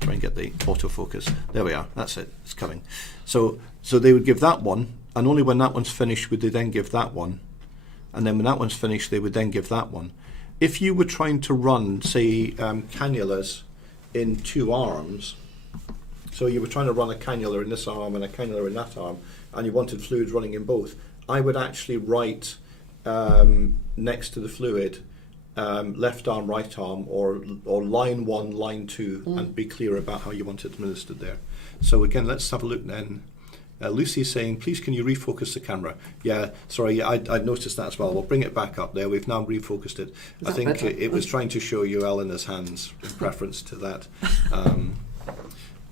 Try and get the autofocus. There we are. That's it. It's coming. So they would give that one, and only when that one's finished would they then give that one. And then when that one's finished, they would then give that one. If you were trying to run, say, cannulas in 2 arms, so you were trying to run a cannula in this arm and a cannula in that arm, and you wanted fluids running in both, I would actually write next to the fluid left arm, right arm, or line 1, line 2, and be clear about how you want it administered there. So again, let's have a look then. Lucy is saying, please can you refocus the camera? Yeah, sorry, I'd noticed that as well. We'll bring it back up there. We've now refocused it. I think it was trying to show you Eleanor's hands in preference to that.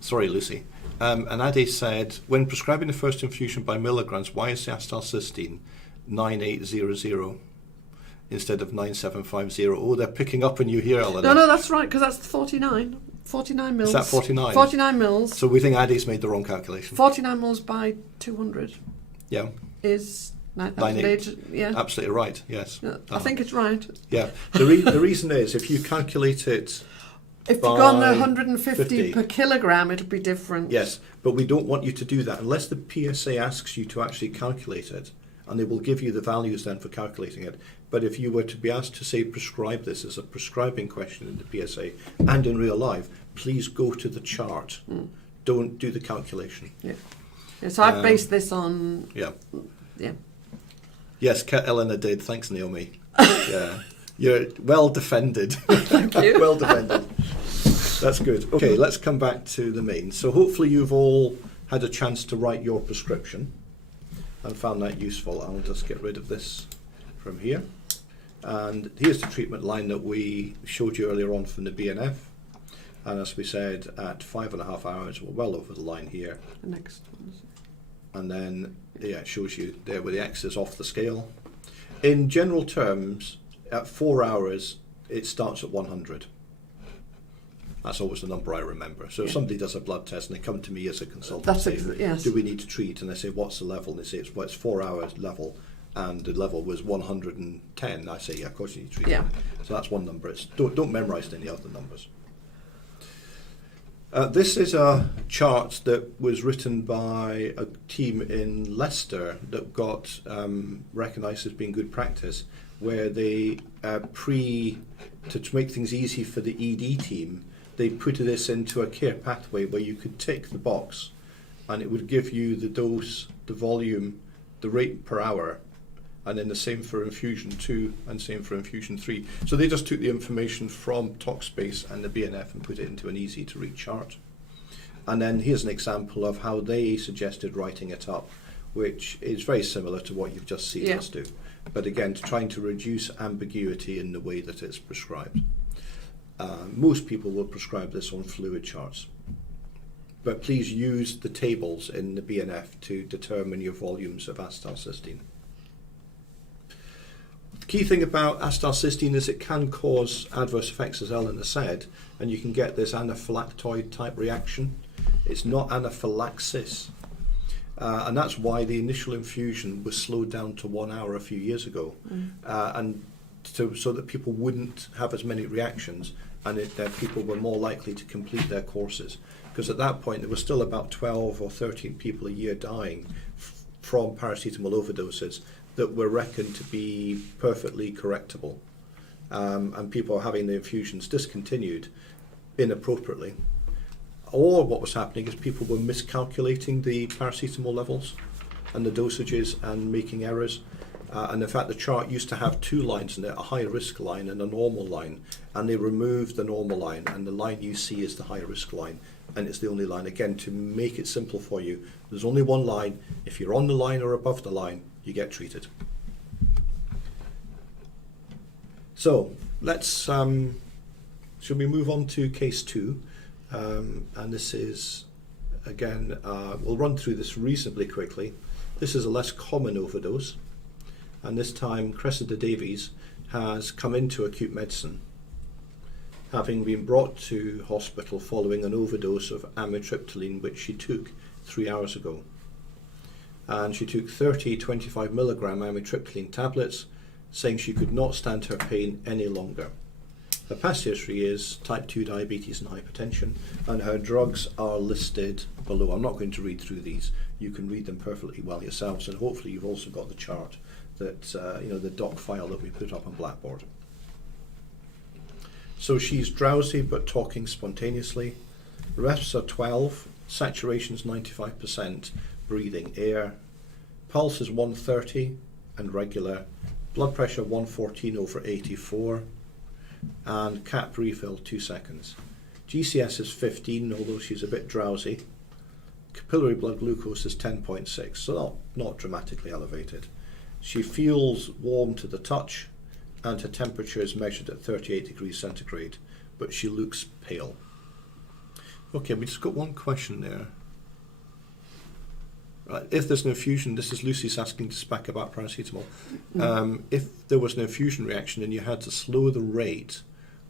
Sorry, Lucy. And Ade said, when prescribing the first infusion by milligrams, why is the acetylcysteine 9800 instead of 9750? Oh, they're picking up on you here, Eleanor. No, that's right, because that's 49. 49 mils. Is that 49? 49 mils. So we think Addie's made the wrong calculation. 49 mils by 200 Yeah. is 9,800. Yeah. Absolutely right, yes. Yeah, I think it's right. Yeah. The reason is, if you calculate it If you've by gone the 150 50, per kilogram, it'll be different. yes, but we don't want you to do that unless the PSA asks you to actually calculate it, and they will give you the values then for calculating it. But if you were to be asked to, say, prescribe this as a prescribing question in the PSA and in real life, please go to the chart. Don't do the calculation. Yeah. So I've based this on... Yeah. Yeah. Yes, Eleanor did. Thanks, Naomi. Yeah. You're well defended. Thank you. Well defended. That's good. Okay, let's come back to the main. So hopefully you've all had a chance to write your prescription and found that useful. I'll just get rid of this from here. And here's the treatment line that we showed you earlier on from the BNF. And as we said, at 5.5 hours, we're well over the line here. The next one. And then, yeah, it shows you there where the X is off the scale. In general terms, at 4 hours, it starts at 100. That's always the number I remember. So if somebody does a blood test and they come to me as a consultant, yes. do we need to treat? And I say, what's the level? And they say, it's 4 hours level. And the level was 110. I say, yeah, of course you need to treat. Yeah. So that's one number. Don't memorise any other numbers. This is a chart that was written by a team in Leicester that got recognised as being good practice, where they, to make things easy for the ED team, they put this into a care pathway where you could tick the box and it would give you the dose, the volume, the rate per hour, and then the same for infusion 2 and same for infusion 3. So they just took the information from TalkSpace and the BNF and put it into an easy to read chart. And then here's an example of how they suggested writing it up, which is very similar to what you've just seen us do. But again, trying to reduce ambiguity in the way that it's prescribed. Most people will prescribe this on fluid charts. But please use the tables in the BNF to determine your volumes of acetylcysteine. The key thing about acetylcysteine is it can cause adverse effects, as Eleanor said, and you can get this anaphylactoid type reaction. It's not anaphylaxis. And that's why the initial infusion was slowed down to 1 hour a few years ago, and so that people wouldn't have as many reactions, and that people were more likely to complete their courses. Because at that point there were still about 12 or 13 people a year dying from paracetamol overdoses that were reckoned to be perfectly correctable, and people are having the infusions discontinued inappropriately. Or what was happening is people were miscalculating the paracetamol levels and the dosages and making errors. And in fact, the chart used to have 2 lines in it, a high risk line and a normal line. And they removed the normal line, and the line you see is the high risk line. And it's the only line. Again, to make it simple for you, there's only one line. If you're on the line or above the line, you get treated. So let's, should we move on to case 2? And this is, again, we'll run through this reasonably quickly. This is a less common overdose, and this time Cressida Davies has come into acute medicine, having been brought to hospital following an overdose of amitriptyline, which she took 3 hours ago. And she took 30 25 milligram amitriptyline tablets, saying she could not stand her pain any longer. Her past history is type 2 diabetes and hypertension, and her drugs are listed below. I'm not going to read through these. You can read them perfectly well yourselves, and hopefully you've also got the chart, that the doc file that we put up on Blackboard. So she's drowsy but talking spontaneously. Reps are 12, saturation's 95%, breathing air. Pulse is 130 and regular. Blood pressure 114/84. and cap refill 2 seconds. GCS is 15, although she's a bit drowsy. Capillary blood glucose is 10.6, so not dramatically elevated. She feels warm to the touch, and her temperature is measured at 38 degrees centigrade, but she looks pale. Okay, we just got one question there. Right, if there's an infusion, this is Lucy's asking to spec about paracetamol. If there was an infusion reaction and you had to slow the rate,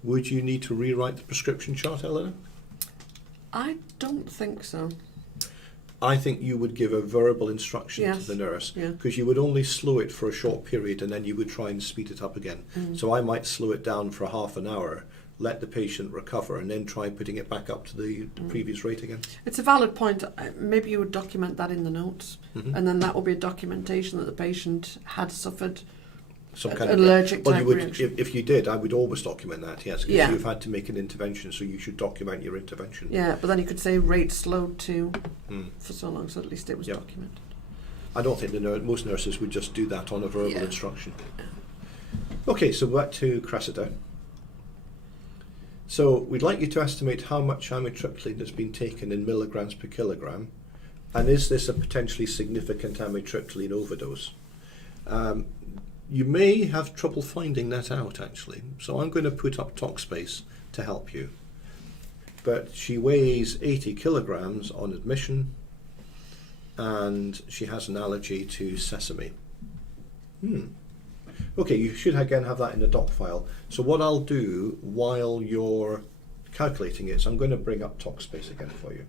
would you need to rewrite the prescription chart, Eleanor? I don't think so. I think you would give a verbal instruction to the nurse, because you would only slow it for a short period and then you would try and speed it up again. So I might slow it down for half an hour, let the patient recover, and then try putting it back up to the previous rate again. It's a valid point. Maybe you would document that in the notes, and then that will be a documentation that the patient had suffered some kind allergic of type reaction. If you did, I would always document that, yes, because Yeah. you've had to make an intervention, so you should document your intervention. Yeah, but then you could say rate slowed to for so long, so at least it was Yep. documented. I don't think most nurses would just do that on a verbal instruction. Okay, so back to Cressida. So we'd like you to estimate how much amitriptyline has been taken in milligrams per kilogram, and is this a potentially significant amitriptyline overdose? You may have trouble finding that out, actually, so I'm going to put up TalkSpace to help you. But she weighs 80 kilograms on admission, and she has an allergy to sesame. Okay, you should again have that in the doc file. So what I'll do while you're calculating it is I'm going to bring up TalkSpace again for you.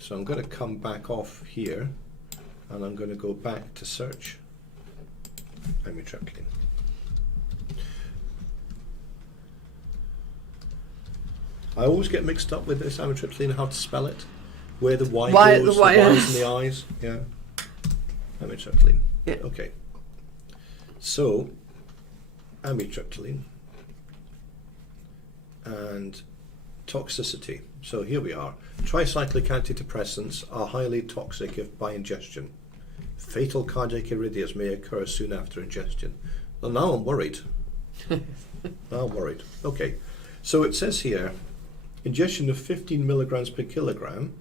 So I'm going to come back off here, and I'm going to go back to search amitriptyline. I always get mixed up with this amitriptyline, how to spell it, where the Y goes, the Y's and the I's. Yeah, amitriptyline. Yeah. Okay. So, amitriptyline and toxicity. So here we are. Tricyclic antidepressants are highly toxic if by ingestion. Fatal cardiac arrhythmias may occur soon after ingestion. Well, now I'm worried. Now I'm worried. Okay. So it says here, ingestion of 15 milligrams per kilogram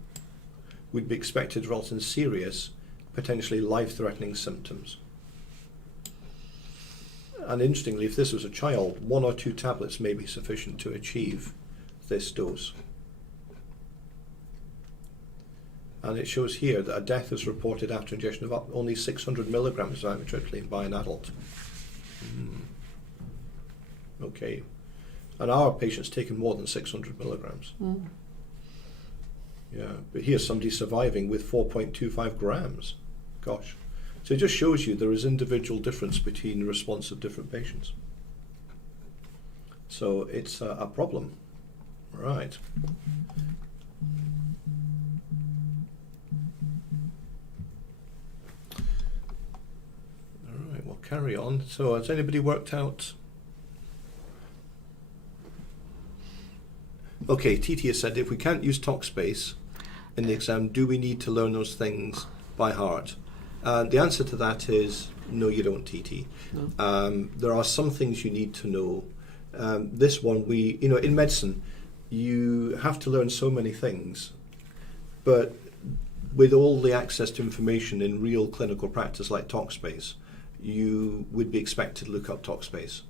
would be expected to result in serious, potentially life-threatening symptoms. And interestingly, if this was a child, 1 or 2 tablets may be sufficient to achieve this dose. And it shows here that a death is reported after ingestion of only 600 milligrams of amitriptyline by an adult. Okay. And our patient's taken more than 600 milligrams. Yeah, but here's somebody surviving with 4.25 grams. Gosh. So it just shows you there is individual difference between the response of different patients. So it's a problem. Right. All right, we'll carry on. So has anybody worked out? Okay, TT has said, if we can't use TalkSpace in the exam, do we need to learn those things by heart? The answer to that is no, you don't, TT. No. There are some things you need to know. This one, in medicine, you have to learn so many things, but with all the access to information in real clinical practice like TalkSpace, you would be expected to look up TalkSpace.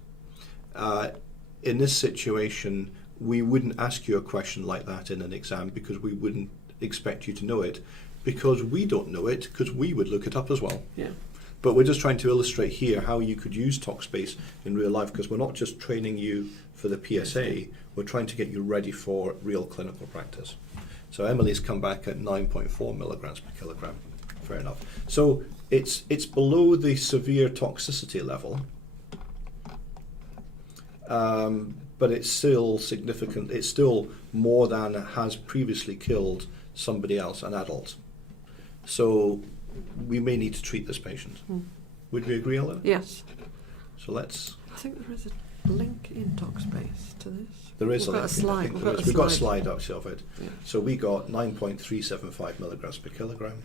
In this situation, we wouldn't ask you a question like that in an exam because we wouldn't expect you to know it, because we don't know it, because we would look it up as well. Yeah. But we're just trying to illustrate here how you could use TalkSpace in real life, because we're not just training you for the PSA, we're trying to get you ready for real clinical practice. So Emily's come back at 9.4 milligrams per kilogram. Fair enough. So it's below the severe toxicity level, but it's still significant. It's still more than has previously killed somebody else, an adult. So we may need to treat this patient. Would we agree, Ellen? Yes. So let's... I think there is a link in TalkSpace to this. There is We've a got link. a slide. We've got a slide actually of it. Yeah. So we got 9.375 milligrams per kilogram.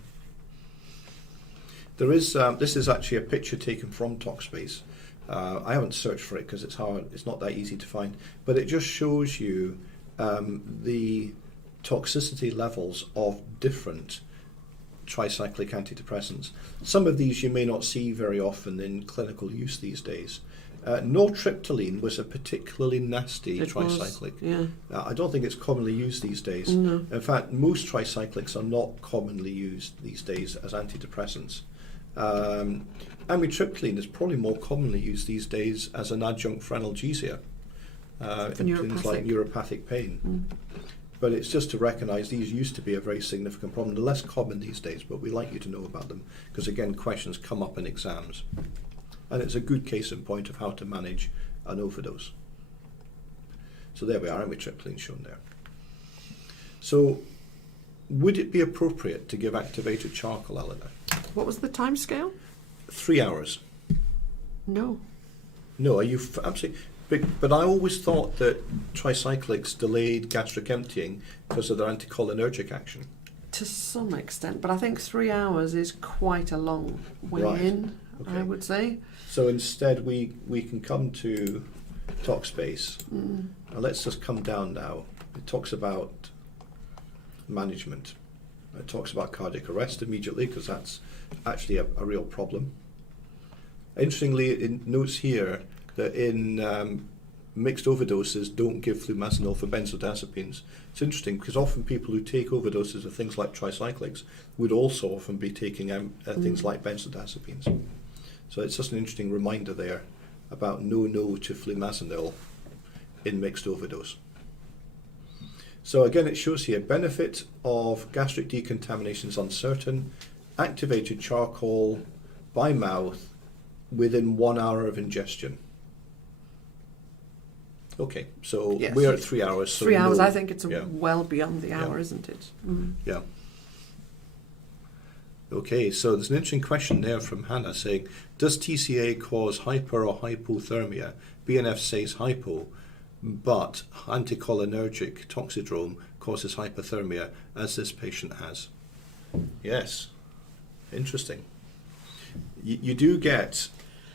There is this is actually a picture taken from TalkSpace, I haven't searched for it because it's hard. It's not that easy to find. But it just shows you the toxicity levels of different tricyclic antidepressants. Some of these you may not see very often in clinical use these days. Nortriptyline was a particularly nasty tricyclic. Yeah. I don't think it's commonly used these days. No. In fact, most tricyclics are not commonly used these days as antidepressants. Amitriptyline is probably more commonly used these days as an adjunct for analgesia in things like neuropathic pain. But it's just to recognise these used to be a very significant problem. They're less common these days, but we like you to know about them because, again, questions come up in exams. And it's a good case in point of how to manage an overdose. So there we are, amitriptyline shown there. So would it be appropriate to give activated charcoal, Eleanor? What was the time scale? 3 hours. No. No, are you absolutely... But I always thought that tricyclics delayed gastric emptying because of their anticholinergic action. To some extent, but I think 3 hours is quite a long way in, okay. I would say. So instead we can come to TalkSpace. And let's just come down now. It talks about management. It talks about cardiac arrest immediately because that's actually a real problem. Interestingly, it notes here that in mixed overdoses don't give flumazenil for benzodiazepines. It's interesting because often people who take overdoses of things like tricyclics would also often be taking things like benzodiazepines. So it's just an interesting reminder there about no to flumazenil in mixed overdose. So again, it shows here benefit of gastric decontamination is uncertain. Activated charcoal by mouth within 1 hour of ingestion. Okay, so yes. We're at 3 hours. So 3 hours, I think it's well beyond the hour, isn't it? Yeah. Okay, so there's an interesting question there from Hannah saying, does TCA cause hyper or hypothermia? BNF says hypo, but anticholinergic toxidrome causes hypothermia, as this patient has. Yes, interesting. You do get...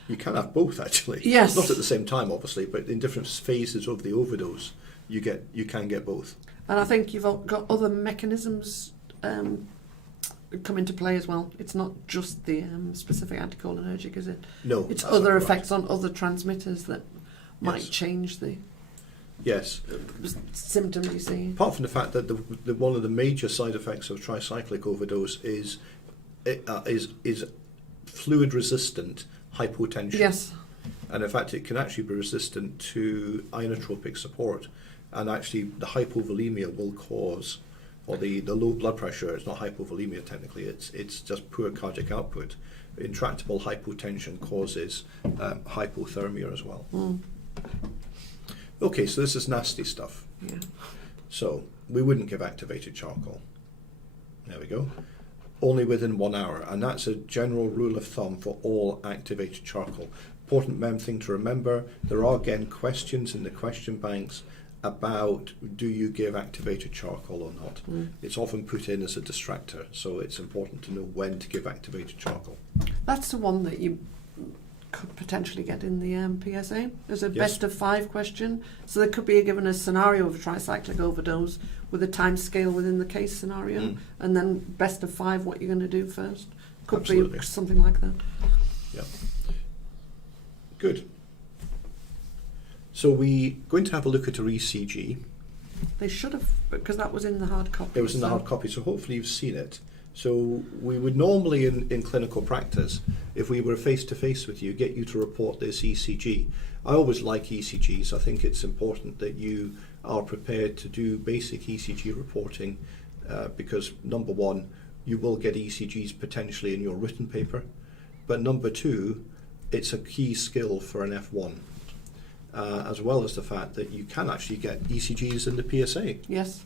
You can have both, actually. Yes. Not at the same time, obviously, but in different phases of the overdose, you can get both. And I think you've got other mechanisms come into play as well. It's not just the specific anticholinergic, is it? No. It's other effects on other transmitters that might change the symptoms you see. Apart from the fact that the one of the major side effects of tricyclic overdose is fluid-resistant hypotension. Yes. And in fact, it can actually be resistant to inotropic support. And actually, the hypovolemia will cause, or the low blood pressure, it's not hypovolemia technically, it's just poor cardiac output. Intractable hypotension causes hypothermia as well. Okay, so this is nasty stuff. Yeah. So we wouldn't give activated charcoal. There we go. Only within 1 hour, and that's a general rule of thumb for all activated charcoal. Important thing to remember, there are again questions in the question banks about do you give activated charcoal or not. It's often put in as a distractor, so it's important to know when to give activated charcoal. That's the one that you could potentially get in the PSA. There's a best of 5 question, so there could be given a scenario of a tricyclic overdose with a time scale within the case scenario, and then best of 5 what you're going to do first. Could be something like that. Yeah. Good. So we're going to have a look at her ECG. They should have, because that was in the hard copy. It was in the hard copy, so hopefully you've seen it. So we would normally, in clinical practice, if we were face-to-face with you, get you to report this ECG. I always like ECGs. I think it's important that you are prepared to do basic ECG reporting because, number one, you will get ECGs potentially in your written paper, but number two, it's a key skill for an F1. As well as the fact that you can actually get ECGs in the PSA. Yes.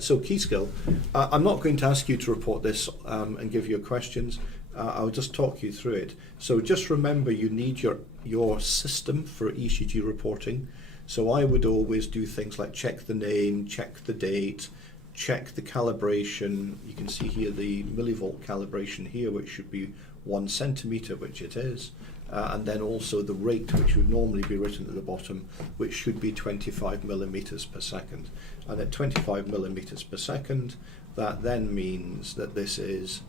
So key skill. I'm not going to ask you to report this and give you questions. I'll just talk you through it. So just remember you need your system for ECG reporting. So I would always do things like check the name, check the date, check the calibration. You can see here the millivolt calibration here, which should be 1 centimeter, which it is. and then also the rate, which would normally be written at the bottom, which should be 25 millimeters per second. And at 25 millimeters per second, that then means that this is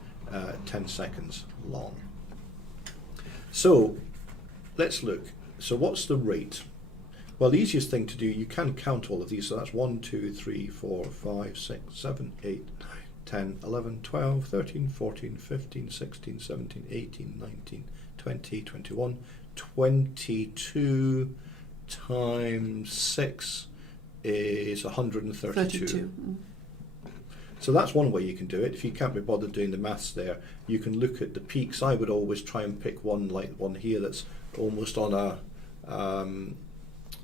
10 seconds long. So let's look. So what's the rate? Well, the easiest thing to do, you can count all of these. So that's 1, 2, 3, 4, 5, 6, 7, 8, 9, 10, 11, 12, 13, 14, 15, 16, 17, 18, 19, 20, 21, 22 times 6 is 132. 32. So that's one way you can do it. If you can't be bothered doing the maths there, you can look at the peaks. I would always try and pick one like one here that's almost on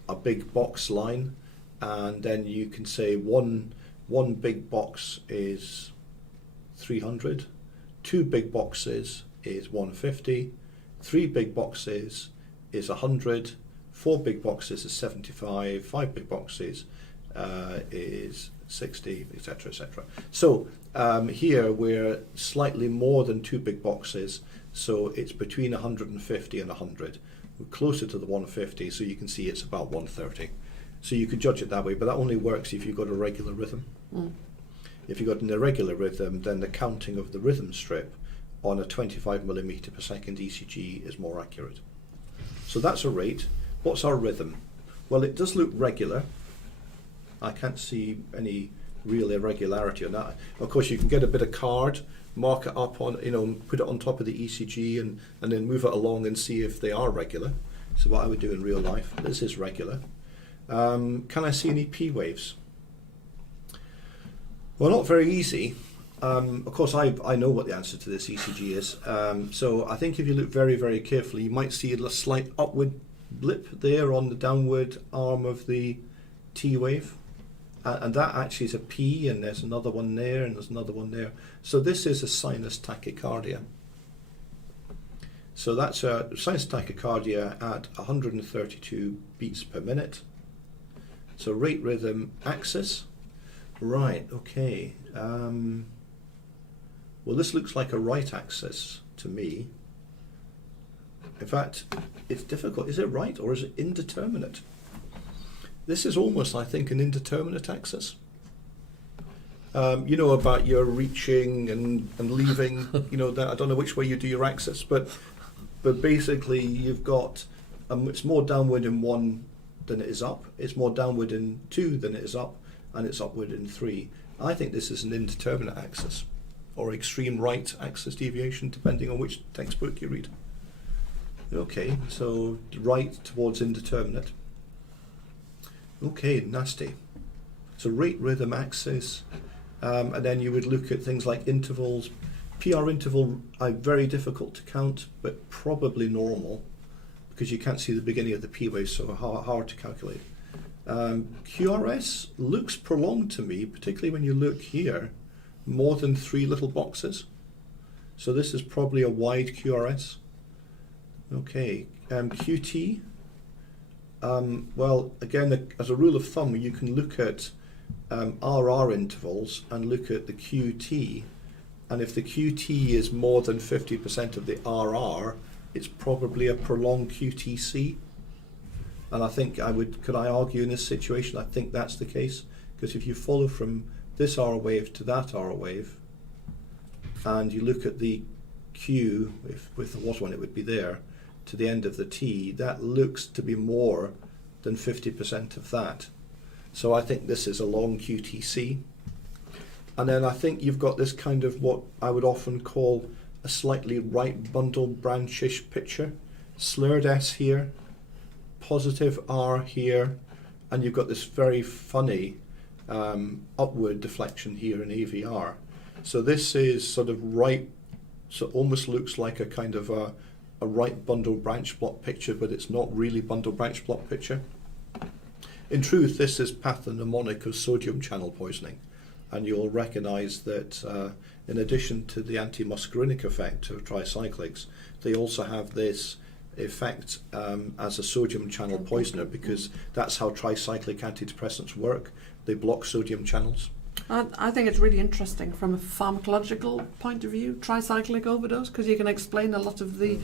a big box line, and then you can say one big box is 300, 2 big boxes is 150, 3 big boxes is 100, 4 big boxes is 75, 5 big boxes is 60, etc., etc. So here we're slightly more than 2 big boxes, so it's between 150 and 100. We're closer to the 150, so you can see it's about 130. So you could judge it that way, but that only works if you've got a regular rhythm. If you've got an irregular rhythm, then the counting of the rhythm strip on a 25 millimeter per second ECG is more accurate. So that's a rate. What's our rhythm? Well, it does look regular. I can't see any real irregularity on that. Of course, you can get a bit of card, mark it up on, put it on top of the ECG and then move it along and see if they are regular. So what I would do in real life. This is regular. Can I see any P waves? Well, not very easy. Of course, I know what the answer to this ECG is. So I think if you look very, very carefully, you might see a slight upward blip there on the downward arm of the T wave. And that actually is a P, and there's another one there, and there's another one there. So this is a sinus tachycardia. So that's a sinus tachycardia at 132 beats per minute. So rate rhythm axis. Right, okay. Well, this looks like a right axis to me. In fact, it's difficult. Is it right or is it indeterminate? This is almost, I think, an indeterminate axis. You know about your reaching and leaving, that, I don't know which way you do your axis, but basically you've got, it's more downward in 1 than it is up, it's more downward in 2 than it is up, and it's upward in 3. I think this is an indeterminate axis, or extreme right axis deviation, depending on which textbook you read. Okay, so right towards indeterminate. Okay, nasty. So rate rhythm axis, and then you would look at things like intervals. PR interval are very difficult to count, but probably normal, because you can't see the beginning of the P wave, so hard to calculate. QRS looks prolonged to me, particularly when you look here, more than 3 little boxes. So this is probably a wide QRS. Okay, QT. Well, again, as a rule of thumb, you can look at RR intervals and look at the QT, and if the QT is more than 50% of the RR, it's probably a prolonged QTC. And I think could I argue in this situation, I think that's the case, because if you follow from this R wave to that R wave, and you look at the Q, if there was one, it would be there, to the end of the T, that looks to be more than 50% of that. So I think this is a long QTC. And then I think you've got this kind of what I would often call a slightly right bundle branchish picture. Slurred S here, positive R here, and you've got this very funny upward deflection here in AVR. So this is sort of right, so it almost looks like a kind of a right bundle branch block picture, but it's not really bundle branch block picture. In truth, this is pathognomonic of sodium channel poisoning, and you'll recognize that in addition to the antimuscarinic effect of tricyclics, they also have this effect as a sodium channel poisoner, because that's how tricyclic antidepressants work. They block sodium channels. I think it's really interesting from a pharmacological point of view, tricyclic overdose, because you can explain a lot of the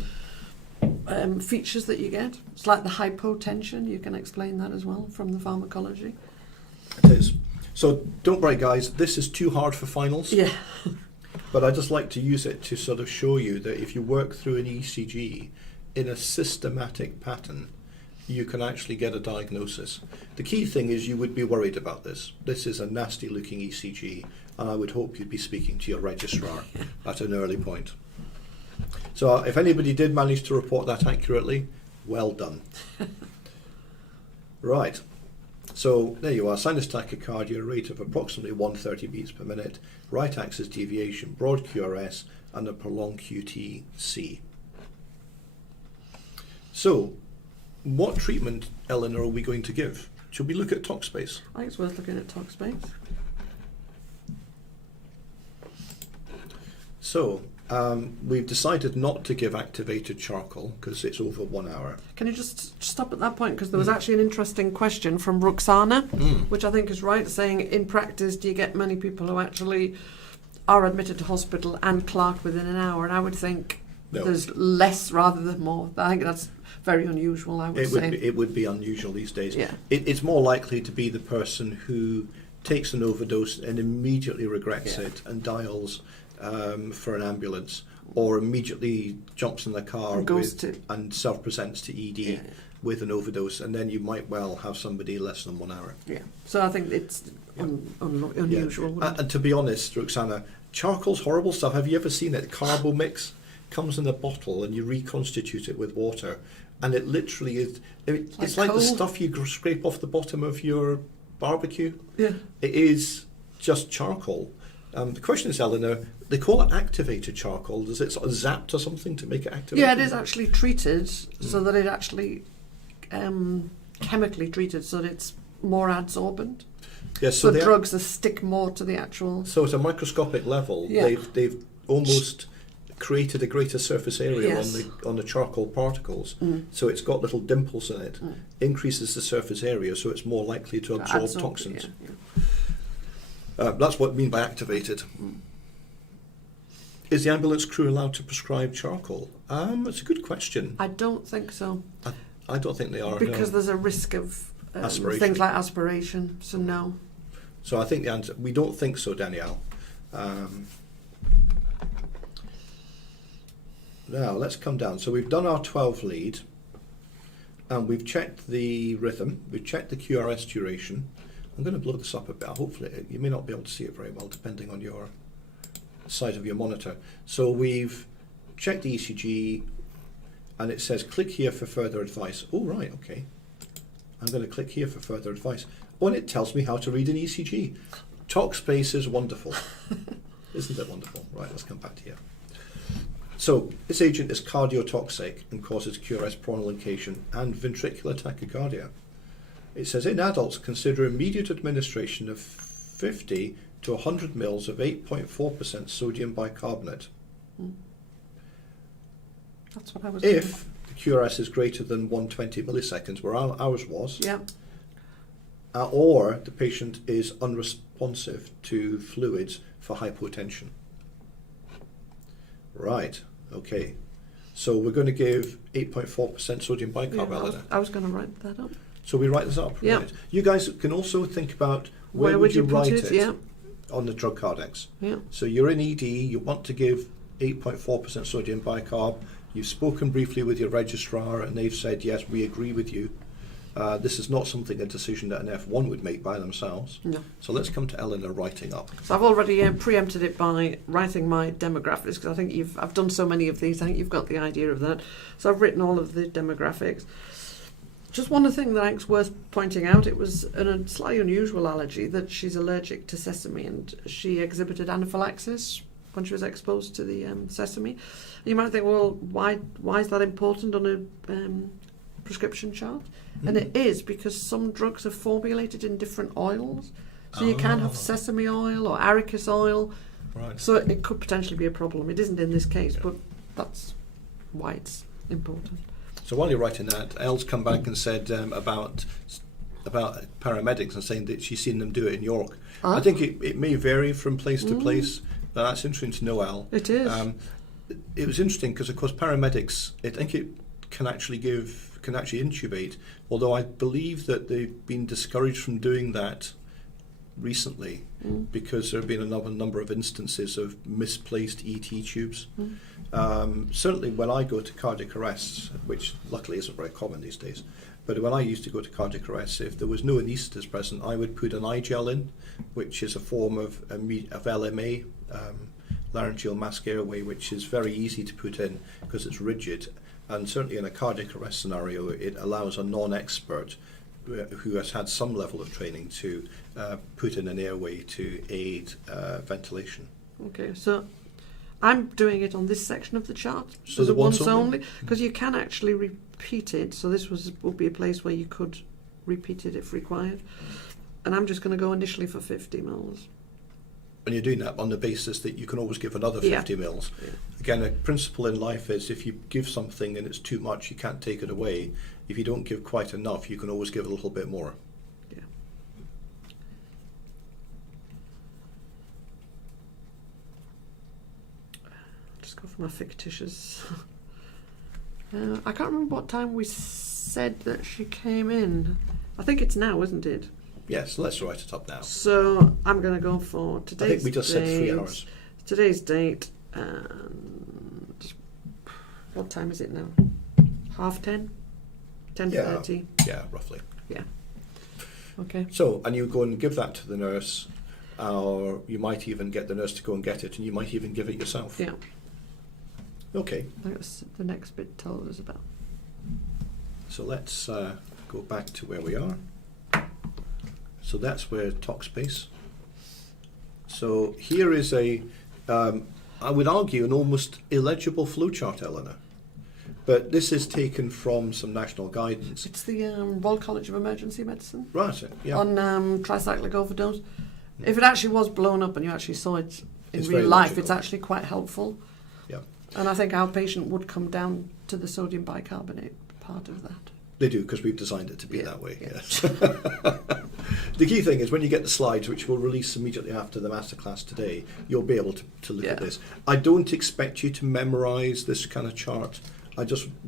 features that you get. It's like the hypotension. You can explain that as well from the pharmacology. It is. So don't worry, guys. This is too hard for finals. Yeah. But I just like to use it to sort of show you that if you work through an ECG in a systematic pattern, you can actually get a diagnosis. The key thing is you would be worried about this. This is a nasty looking ECG, and I would hope you'd be speaking to your registrar at an early point. So if anybody did manage to report that accurately, well done. Right. So there you are, sinus tachycardia, rate of approximately 130 beats per minute, right axis deviation, broad QRS, and a prolonged QTC. So, what treatment, Eleanor, are we going to give? Should we look at Talkspace? I think it's worth looking at Talkspace. So, we've decided not to give activated charcoal because it's over 1 hour. Can you just stop at that point? Because there was actually an interesting question from Ruxana, which I think is right, saying, in practice, do you get many people who actually are admitted to hospital and clerked within an hour? And I would think there's less rather than more. I think that's very unusual, I would say. It would be unusual these days. Yeah. It's more likely to be the person who takes an overdose and immediately regrets it and dials for an ambulance, or immediately jumps in the car and self-presents to ED with an overdose, and then you might well have somebody less than 1 hour. Yeah. So I think it's unusual. Yeah. And to be honest, Roxana, charcoal's horrible stuff. Have you ever seen it? Carbo mix comes in a bottle and you reconstitute it with water, and it literally is. It's like the stuff you scrape off the bottom of your barbecue. Yeah. It is just charcoal. The question is, Eleanor, they call it activated charcoal. Does it sort of zapped or something to make it activated? Yeah, it is actually treated so that it actually chemically treated so that it's more adsorbent. Yes, so drugs that stick more to the actual. So at a microscopic level, they've almost created a greater surface area on the charcoal particles. So it's got little dimples in it, increases the surface area, so it's more likely to absorb toxins. That's what I mean by activated. Is the ambulance crew allowed to prescribe charcoal? It's a good question. I don't think so. I don't think they are. Because there's a risk of things like aspiration, so no. So I think the answer, we don't think so, Danielle. Now, let's come down. So we've done our 12 lead, and we've checked the rhythm, we've checked the QRS duration. I'm going to blow this up a bit. Hopefully, you may not be able to see it very well, depending on your size of your monitor. So we've checked the ECG, and it says click here for further advice. Oh, right, okay. I'm going to click here for further advice. Oh, and it tells me how to read an ECG. Talkspace is wonderful. Isn't it wonderful? Right, let's come back to here. So this agent is cardiotoxic and causes QRS prolongation and ventricular tachycardia. It says in adults, consider immediate administration of 50 to 100 mils of 8.4% sodium bicarbonate. That's what I was if the QRS is greater than 120 milliseconds, where ours was, or the patient is unresponsive to fluids for hypotension. Right, okay. So we're going to give 8.4% sodium bicarb. I was going to write that up. So we write this up. Yeah. Right. You guys can also think about where would you write it on the drug cardex. Yeah. So you're in ED, you want to give 8.4% sodium bicarb. You've spoken briefly with your registrar and they've said, yes, we agree with you. This is not a decision that an F1 would make by themselves. No. So let's come to Eleanor writing up. So I've already preempted it by writing my demographics, because I think I've done so many of these, I think you've got the idea of that. So I've written all of the demographics. Just one thing that I think is worth pointing out, it was a slightly unusual allergy, that she's allergic to sesame, and she exhibited anaphylaxis when she was exposed to the sesame. You might think, well, why is that important on a prescription chart? And it is because some drugs are formulated in different oils. So you can have sesame oil or arachis oil. Right. So it could potentially be a problem. It isn't in this case, but that's why it's important. So while you're writing that, Elle's come back and said about paramedics and saying that she's seen them do it in York. I think it may vary from place to place, but that's interesting to know, Elle. It is. It was interesting because, of course, paramedics, I think it can actually intubate, although I believe that they've been discouraged from doing that recently because there have been a number of instances of misplaced ET tubes. Certainly when I go to cardiac arrests, which luckily isn't very common these days, but when I used to go to cardiac arrests, if there was no anaesthetist present, I would put an iGel in, which is a form of LMA, laryngeal mask airway, which is very easy to put in because it's rigid. And certainly in a cardiac arrest scenario, it allows a non-expert who has had some level of training to put in an airway to aid ventilation. Okay, so I'm doing it on this section of the chart. So the once only? Because you can actually repeat it. So this would be a place where you could repeat it if required. And I'm just going to go initially for 50 mils. And you're doing that on the basis that you can always give another 50 mils. Yeah. Again, a principle in life is if you give something and it's too much, you can't take it away. If you don't give quite enough, you can always give a little bit more. Yeah. Just go for my fictitious. I can't remember what time we said that she came in. I think it's now, isn't it? Yes, let's write it up now. So I'm going to go for today's date. I think we just said 3 hours. Today's date, and what time is it now? 10:30? 10:30? Yeah, roughly. Yeah. Okay. So, and you go and give that to the nurse, or you might even get the nurse to go and get it, and you might even give it yourself. Yeah. Okay. That's the next bit told us about. So let's go back to where we are. So that's where talk space. So here is I would argue, an almost illegible flowchart, Eleanor. But this is taken from some national guidance. It's the Royal College of Emergency Medicine. Right, yeah. On tricyclic overdose. If it actually was blown up and you actually saw it in real life, it's actually quite helpful. Yeah. And I think our patient would come down to the sodium bicarbonate part of that. They do, because we've designed it to be that way, yes. The key thing is when you get the slides, which we'll release immediately after the masterclass today, you'll be able to look at this. I don't expect you to memorise this kind of chart.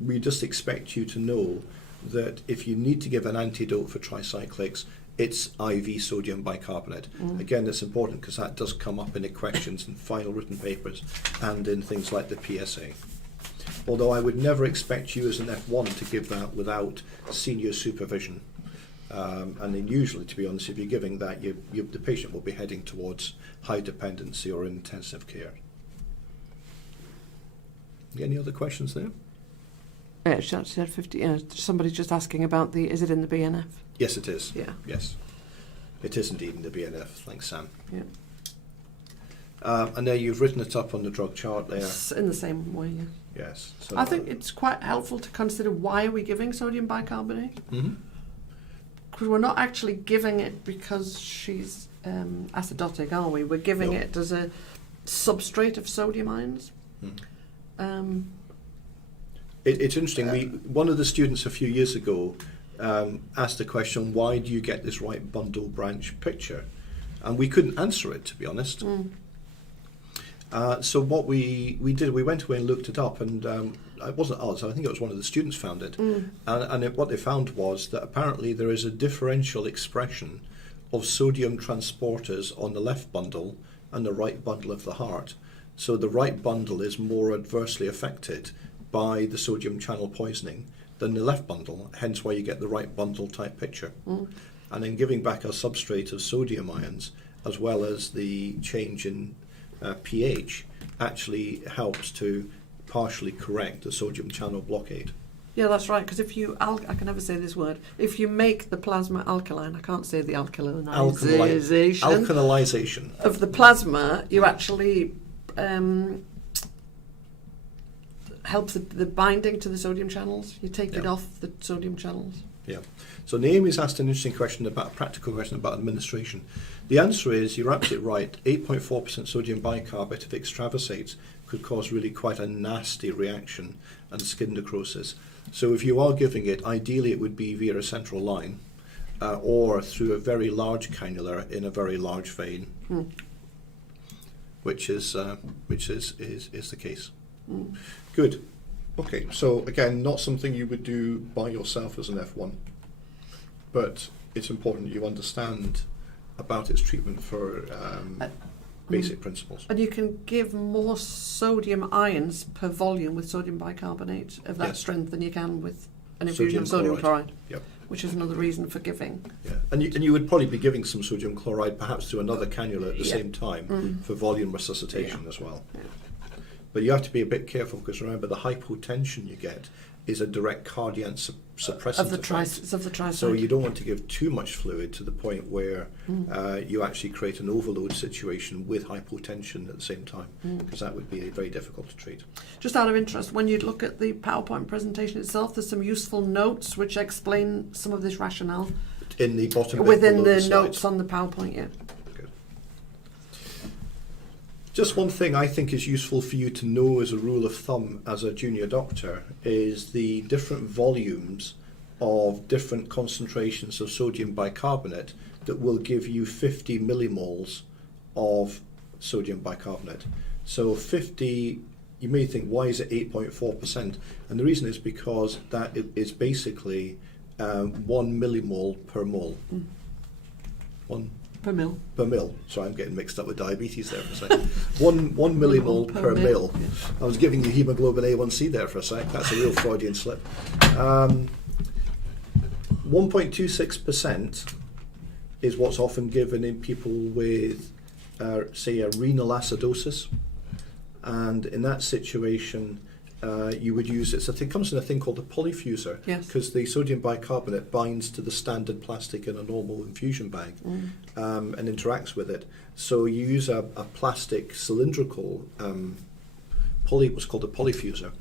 We just expect you to know that if you need to give an antidote for tricyclics, it's IV sodium bicarbonate. Again, it's important because that does come up in the questions and final written papers and in things like the PSA. Although I would never expect you as an F1 to give that without senior supervision. And then usually, to be honest, if you're giving that, the patient will be heading towards high dependency or intensive care. Any other questions there? She actually said 50. Somebody's just asking about is it in the BNF? Yes, it is. Yeah. Yes. It is indeed in the BNF. Thanks, Sam. Yeah. And there you've written it up on the drug chart there. It's in the same way, yeah. Yes. So I think it's quite helpful to consider why are we giving sodium bicarbonate? Because we're not actually giving it because she's acidotic, are we? We're giving it as a substrate of sodium ions. It's interesting. One of the students a few years ago asked the question, why do you get this right bundle branch picture? And we couldn't answer it, to be honest. So what we did, we went away and looked it up, and it wasn't us, I think it was one of the students found it. And what they found was that apparently there is a differential expression of sodium transporters on the left bundle and the right bundle of the heart. So the right bundle is more adversely affected by the sodium channel poisoning than the left bundle, hence why you get the right bundle type picture. And then giving back a substrate of sodium ions, as well as the change in pH, actually helps to partially correct the sodium channel blockade. Yeah, that's right, because if you, I can never say this word, if you make the plasma alkaline, I can't say the alkalization of the plasma, you actually help the binding to the sodium channels. You take it off the sodium channels. Yeah. So Naomi's asked an interesting question a practical question about administration. The answer is, you're absolutely right, 8.4% sodium bicarbonate, if extravasates, could cause really quite a nasty reaction and skin necrosis. So if you are giving it, ideally it would be via a central line or through a very large cannula in a very large vein, which is the case. Good. Okay, so again, not something you would do by yourself as an F1, but it's important that you understand about its treatment for basic principles. And you can give more sodium ions per volume with sodium bicarbonate of that Yes. strength than you can with an infusion Sodium of sodium chloride, Yep. which is another reason for giving. Yeah, and you would probably be giving some sodium chloride perhaps to another cannula at the Yeah. same time for volume resuscitation as well. Yeah. But you have to be a bit careful because remember the hypotension you get is a direct cardiac suppressant Of the effect. So you don't want to give too much fluid to the point where you actually create an overload situation with hypotension at the same time, because that would be very difficult to treat. Just out of interest, when you look at the PowerPoint presentation itself, there's some useful notes which explain some of this rationale In the bottom bit within below the slides. notes on the PowerPoint. Yeah. Good. Just one thing I think is useful for you to know as a rule of thumb as a junior doctor is the different volumes of different concentrations of sodium bicarbonate that will give you 50 millimoles of sodium bicarbonate. So 50, you may think, why is it 8.4%? And the reason is because that is basically 1 millimole per mole. One Per mil. per mil. So I'm getting mixed up with diabetes there for a second. one millimole per mil. Yeah. I was giving you hemoglobin A1C there for a sec. That's a real Freudian slip. 1.26% is what's often given in people with, say, a renal acidosis. And in that situation, you would use it comes in a thing called a polyfuser, Yes. because the sodium bicarbonate binds to the standard plastic in a normal infusion bag and interacts with it. So you use a plastic cylindrical what's called a polyfuser.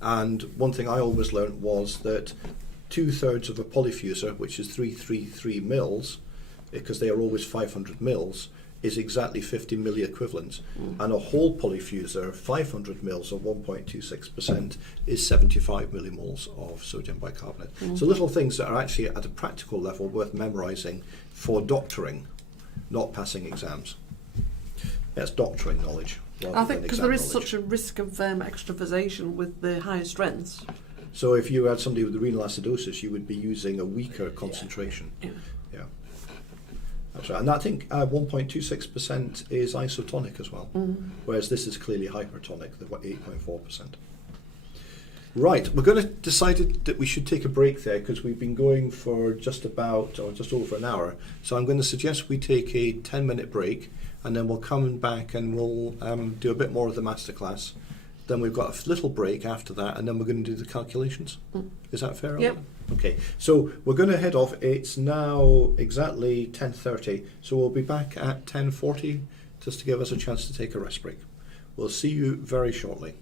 And one thing I always learned was that 2/3 of a polyfuser, which is 333 mils, because they are always 500 mils, is exactly 50 milliequivalents. And a whole polyfuser, 500 mils or 1.26%, is 75 millimoles of sodium bicarbonate. So little things that are actually at a practical level worth memorizing for doctoring, not passing exams. That's doctoring knowledge. I think because there is such a risk of extravasation with the higher strengths. So if you had somebody with renal acidosis, you would be using a weaker concentration. Yeah. Yeah. That's right. And I think 1.26% is isotonic as well, whereas this is clearly hypertonic, the 8.4%. Right, we're going to decide that we should take a break there because we've been going for just over an hour. So I'm going to suggest we take a 10-minute break and then we'll come back and we'll do a bit more of the masterclass. Then we've got a little break after that and then we're going to do the calculations. Is that fair? Yep. Okay, so we're going to head off. It's now exactly 10:30, so we'll be back at 10:40 just to give us a chance to take a rest break. We'll see you very shortly.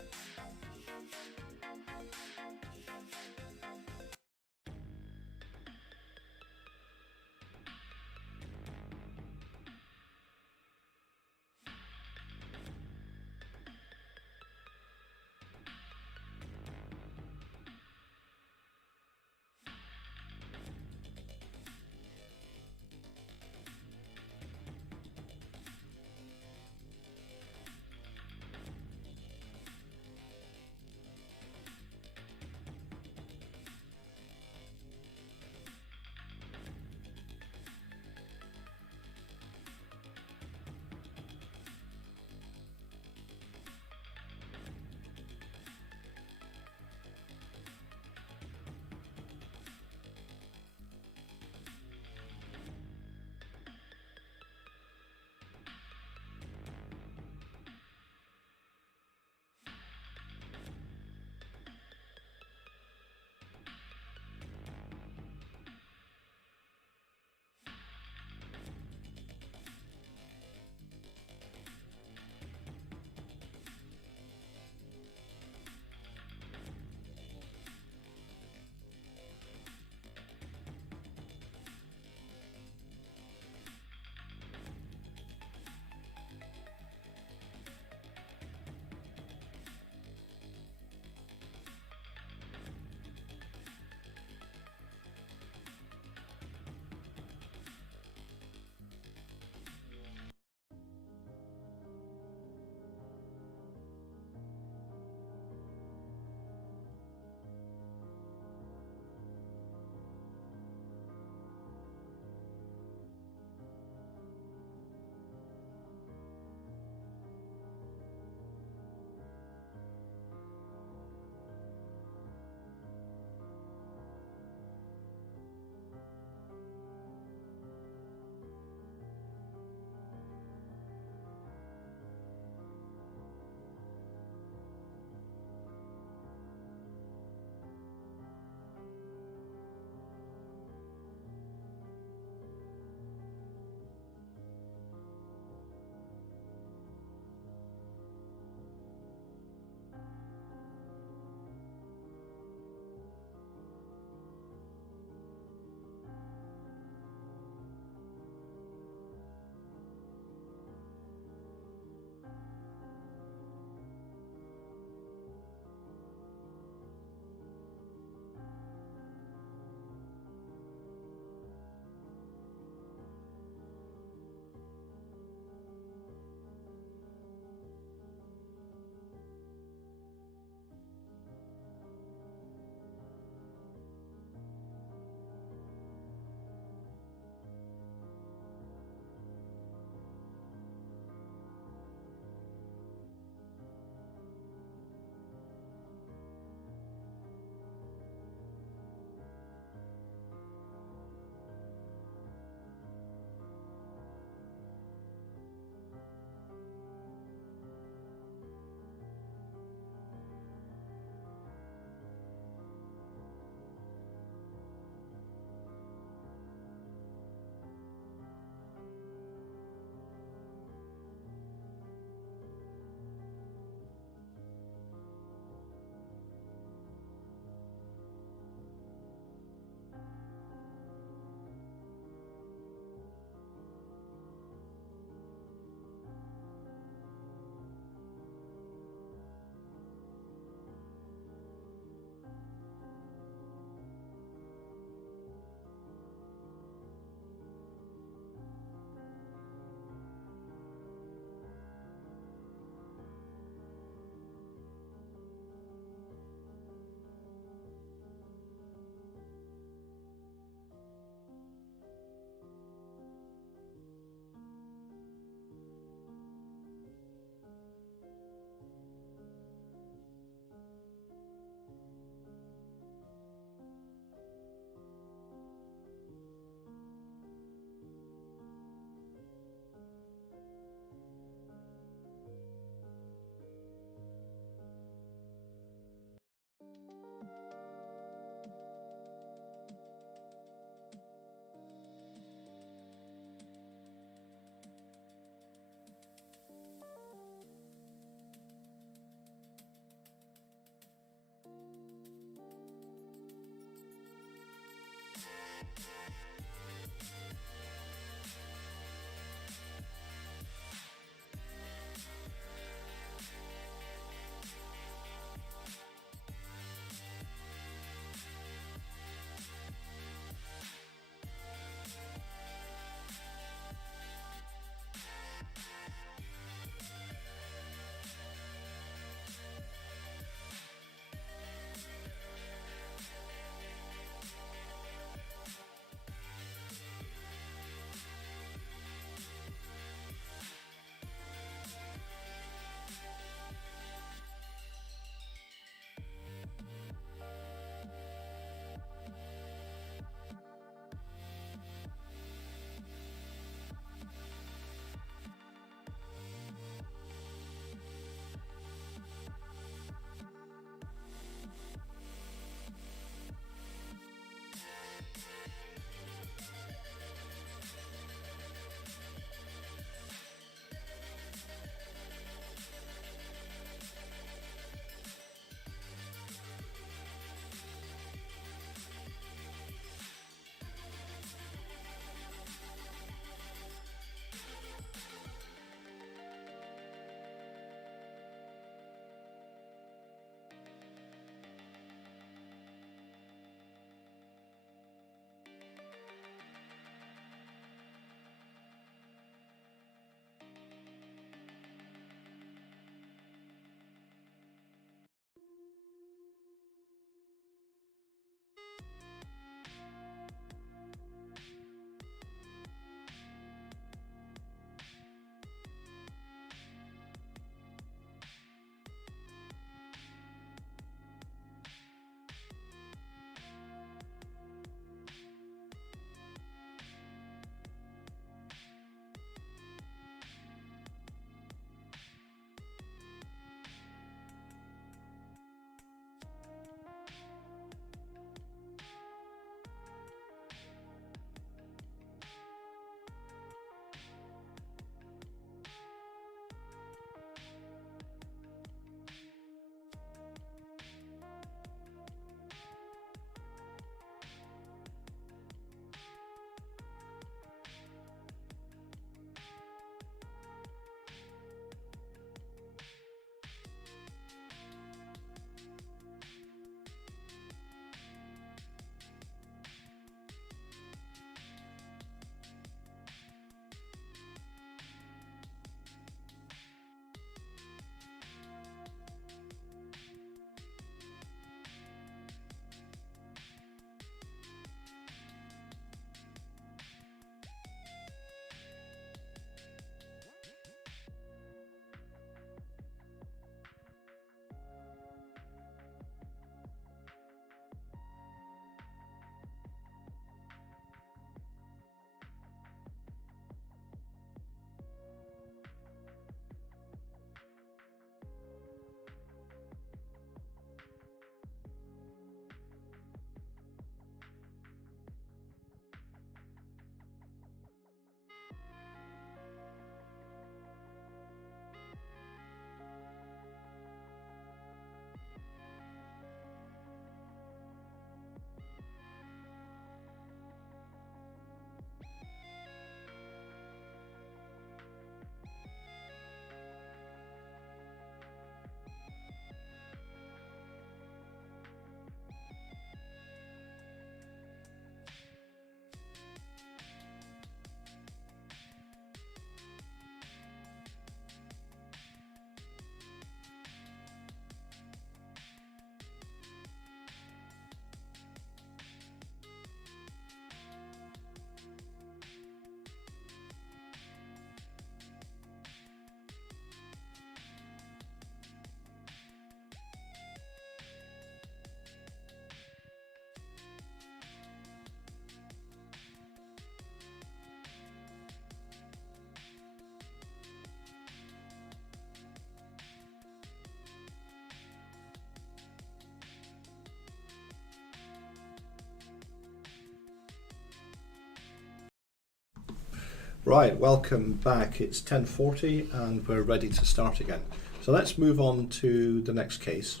Right, welcome back. It's 10:40 and we're ready to start again. So let's move on to the next case.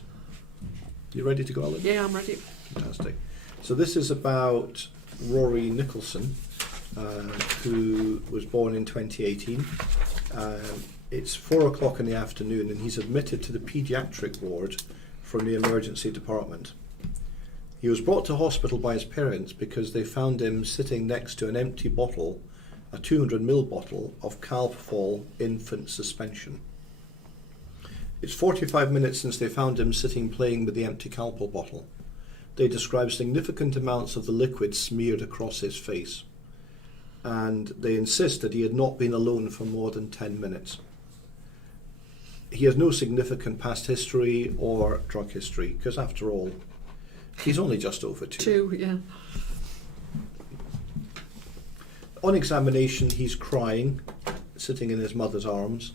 You ready to go, Alan? Yeah, I'm ready. Fantastic. So this is about Rory Nicholson, who was born in 2018. It's 4 o'clock in the afternoon and he's admitted to the paediatric ward from the emergency department. He was brought to hospital by his parents because they found him sitting next to an empty bottle, a 200ml bottle of Calpol infant suspension. It's 45 minutes since they found him sitting playing with the empty Calpol bottle. They describe significant amounts of the liquid smeared across his face, and they insist that he had not been alone for more than 10 minutes. He has no significant past history or drug history, because after all, he's only just over 2. 2, yeah. On examination, he's crying, sitting in his mother's arms.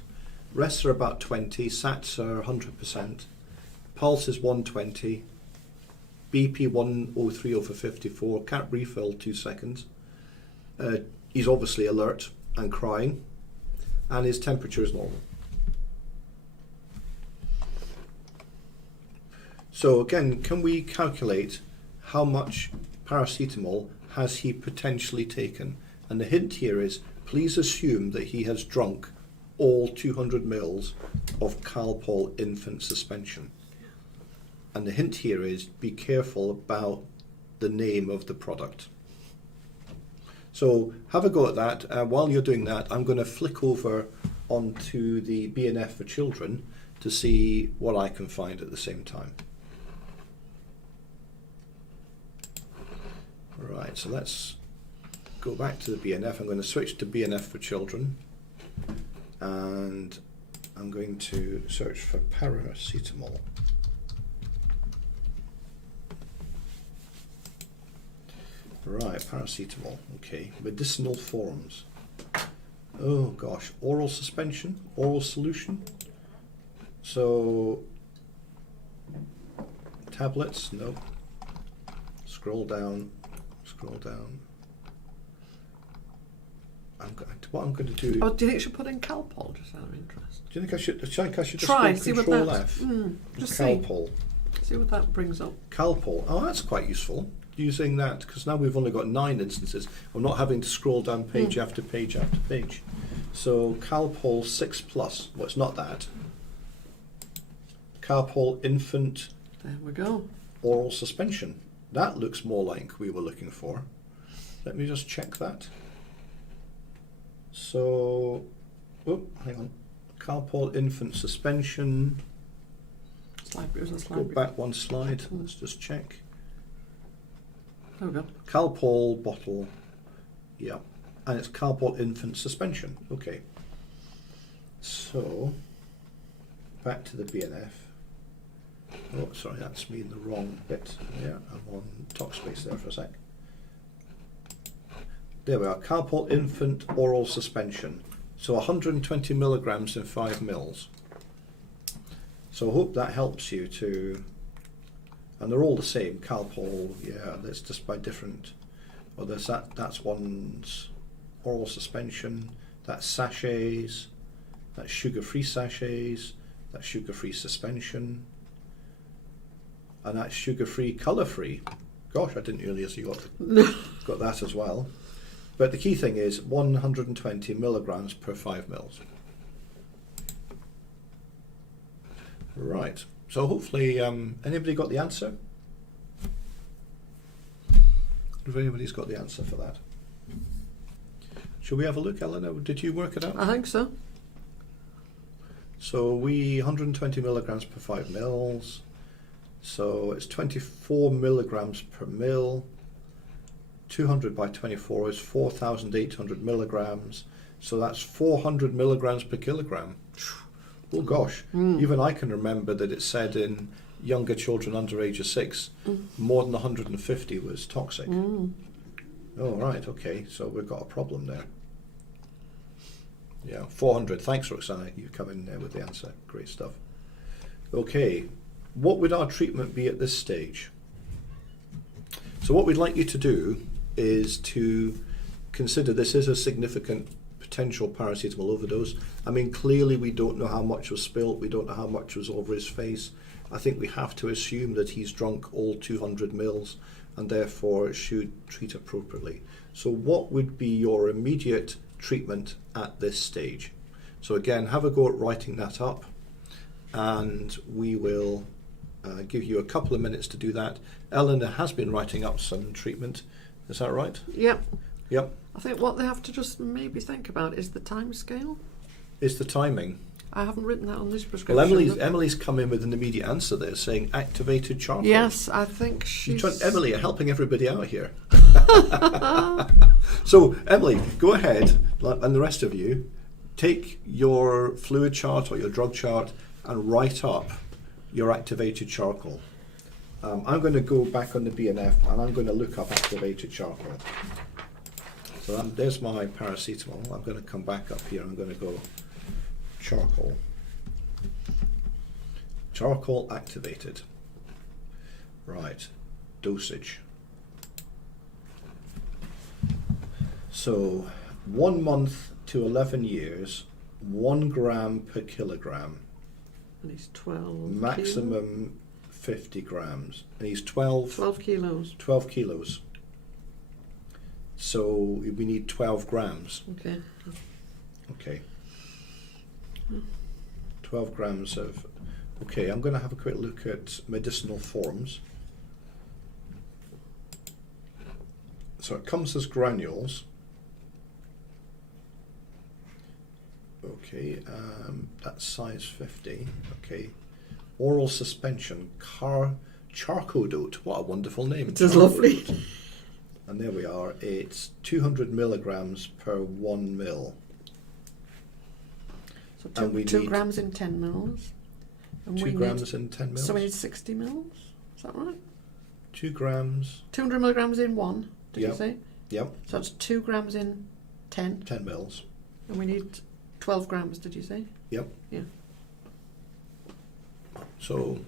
Rests are about 20, SATs are 100%, pulse is 120, BP 103/54, can't refill 2 seconds. He's obviously alert and crying, and his temperature is normal. So again, can we calculate how much paracetamol has he potentially taken? And the hint here is, please assume that he has drunk all 200 mils of Calpol infant suspension. And the hint here is, be careful about the name of the product. So have a go at that. While you're doing that, I'm going to flick over onto the BNF for children to see what I can find at the same time. Right, so let's go back to the BNF. I'm going to switch to BNF for children, and I'm going to search for paracetamol. Right, paracetamol. Okay, medicinal forms. Oh gosh, oral suspension, oral solution. So tablets, no. Scroll down. What I'm going to do. Oh, do you think you should put in Calpol, just out of interest? Do you think I should just try, go see what Control that. F? Just Calpol. see what that brings up. Calpol. Oh, that's quite useful. Using that, because now we've only got 9 instances. I'm not having to scroll down page after page after page. So Calpol 6+. Well, it's not that. Calpol infant. There we go. Oral suspension. That looks more like we were looking for. Let me just check that. So, hang on. Calpol infant suspension. Go back one slide. Let's just check. There we go. Calpol bottle. Yeah. And it's Calpol infant suspension. Okay. So, back to the BNF. Oh, sorry, that's me in the wrong bit. Yeah, I'm on talk space there for a sec. There we are, Calpol infant oral suspension. So 120 milligrams in 5 mils. So I hope that helps you to, and they're all the same, Calpol, yeah, that's just by different, well there's that's one's oral suspension, that's sachets, that's sugar-free sachets, that's sugar-free suspension, and that's sugar-free, colour-free. Gosh, I didn't realise you got that as well. But the key thing is 120 milligrams per 5 mils. Right. So hopefully, anybody got the answer? If anybody's got the answer for that. Shall we have a look, Eleanor? Did you work it out? I think so. So 120 milligrams per 5 mils. So it's 24 milligrams per mil. 200 by 24 is 4,800 milligrams. So that's 400 milligrams per kilogram. Oh gosh, even I can remember that it said in younger children under age of 6, more than 150 was toxic. Oh right, okay, so we've got a problem there. Yeah, 400. Thanks, Roxana, you come in there with the answer. Great stuff. Okay, what would our treatment be at this stage? So what we'd like you to do is to consider this is a significant potential paracetamol overdose. I mean, clearly we don't know how much was spilt. We don't know how much was over his face. I think we have to assume that he's drunk all 200 mils and therefore should treat appropriately. So what would be your immediate treatment at this stage? So again, have a go at writing that up, and we will give you a couple of minutes to do that. Eleanor has been writing up some treatment. Is that right? Yep. Yep. I think what they have to just maybe think about is the time scale. Is the timing. I haven't written that on this prescription. Well, Emily's come in with an immediate answer there, saying activated charcoal. Yes, I think she's... Emily, you're helping everybody out here. So, Emily, go ahead, and the rest of you, take your fluid chart or your drug chart and write up your activated charcoal. I'm going to go back on the BNF and I'm going to look up activated charcoal. So there's my paracetamol. I'm going to come back up here. I'm going to go charcoal. Charcoal activated. Right. Dosage. So 1 month to 11 years, 1 gram per kilogram. And he's 12 Maximum kilos? 50 grams. And he's 12 kilos. 12 kilos. So we need 12 grams. Okay. Okay. 12 grams of... Okay, I'm going to have a quick look at medicinal forms. So it comes as granules. Okay, that's size 50. Okay. Oral suspension. Charcodote. What a wonderful name. It is lovely. And there we are. It's 200 milligrams per 1 mil. So And we 2 need grams in 10 mils. And 2 grams in 10 mils. So we need 60 mils. Is that right? 2 grams. 200 milligrams in 1, did Yep. you say? Yep. So that's 2 grams in 10. 10 mils. And we need 12 grams, did you say? Yep. Yeah. So,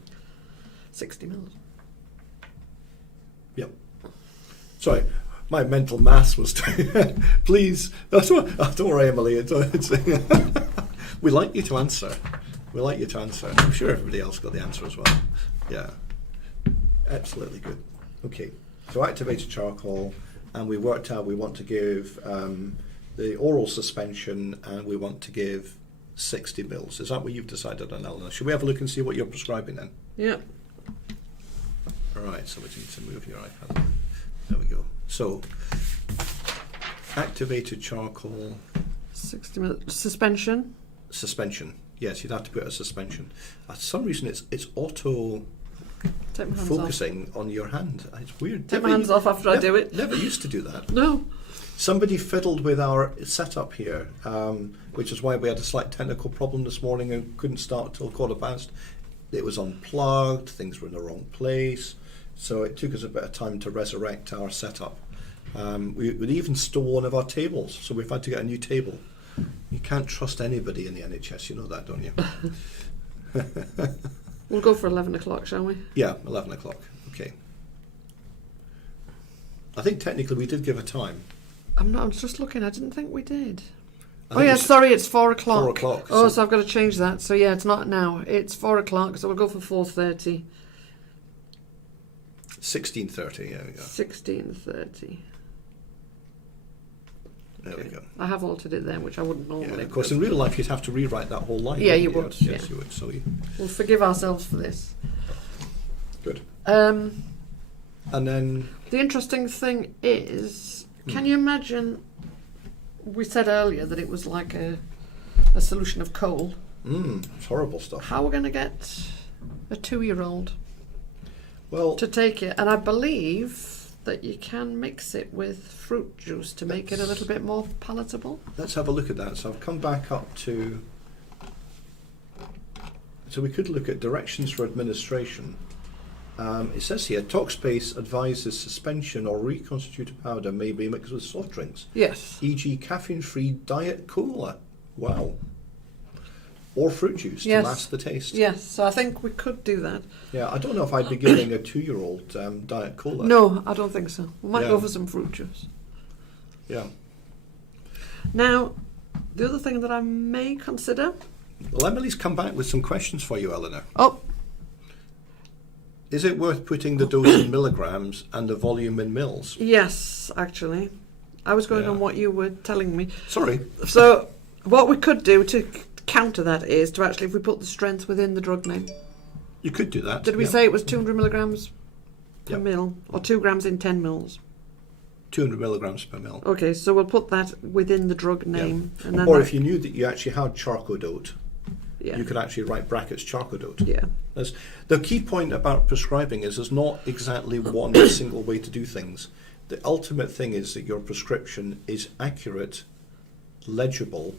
60 mils. yep. Sorry, my mental maths was... Please. Don't worry, Emily. It's we like you to answer. We like you to answer. I'm sure everybody else got the answer as well. Yeah. Absolutely good. Okay. So activated charcoal, and we worked out we want to give the oral suspension, and we want to give 60 mils. Is that what you've decided on, Eleanor? Should we have a look and see what you're prescribing then? Yeah. All right, so we need to move your iPad. There we go. So, activated charcoal. 60 mils. Suspension. Suspension. Yes, you'd have to put a suspension. For some reason, it's auto Take my hands focusing on your hand. It's weird. Take my hands off after I do it. Never used to do that. No. Somebody fiddled with our setup here, which is why we had a slight technical problem this morning and couldn't start till 15:15. It was unplugged, things were in the wrong place, so it took us a bit of time to resurrect our setup. We'd even stole one of our tables, so we've had to get a new table. You can't trust anybody in the NHS, you know that, don't you? We'll go for 11 o'clock, shall we? Yeah, 11 o'clock, okay. I think technically we did give a time. I'm just looking, I didn't think we did. I Oh think yeah, it's sorry, it's 4 o'clock. 4 o'clock. Oh, so I've got to change that. So yeah, it's not now. It's 4 o'clock, so we'll go for 4:30. 16:30, there we go. 16:30. There we go. I have altered it then, which I wouldn't normally. Yeah, of course, in real life you'd have to rewrite that whole line. Yeah, wouldn't you would, Yes, yeah. you would. So We'll forgive ourselves for this. good. Um, And then the interesting thing is, can you imagine? We said earlier that it was like a solution of coal. it's horrible stuff. How are we going to get a 2-year-old Well, to take it? And I believe that you can mix it with fruit juice to make it a little bit more palatable. let's have a look at that. So I've come back up to. So we could look at directions for administration. It says here, Talkspace advises suspension or reconstituted powder may be mixed with soft drinks, Yes. e.g. caffeine-free diet cola. Wow. Or fruit juice Yes. to mask the taste. Yes, so I think we could do that. Yeah, I don't know if I'd be giving a 2-year-old diet cola. No, I don't think so. We might Yeah. go for some fruit juice. Yeah. Now, The other thing that I may consider. Well, Emily's come back with some questions for you, Eleanor. Oh, Is it worth putting the dose in milligrams and the volume in mils? yes, actually. I was going Yeah. on what you were telling me. Sorry. So, what we could do to counter that is to actually, if we put the strength within the drug name. You could do that. Did we yeah. say it was 200 milligrams per Yep. mil, or 2 grams in 10 mils? 200 milligrams per mil. Okay, so we'll put that within the drug name, and then Or that- if you knew that you actually had charcodote, yeah, you could actually write brackets charcodote. yeah, The key point about prescribing is there's not exactly one single way to do things. The ultimate thing is that your prescription is accurate, legible,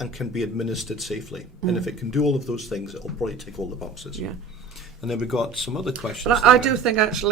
and can be administered safely. And if it can do all of those things, it'll probably tick all the boxes. yeah. And then we've got some other questions. But I there. do think actually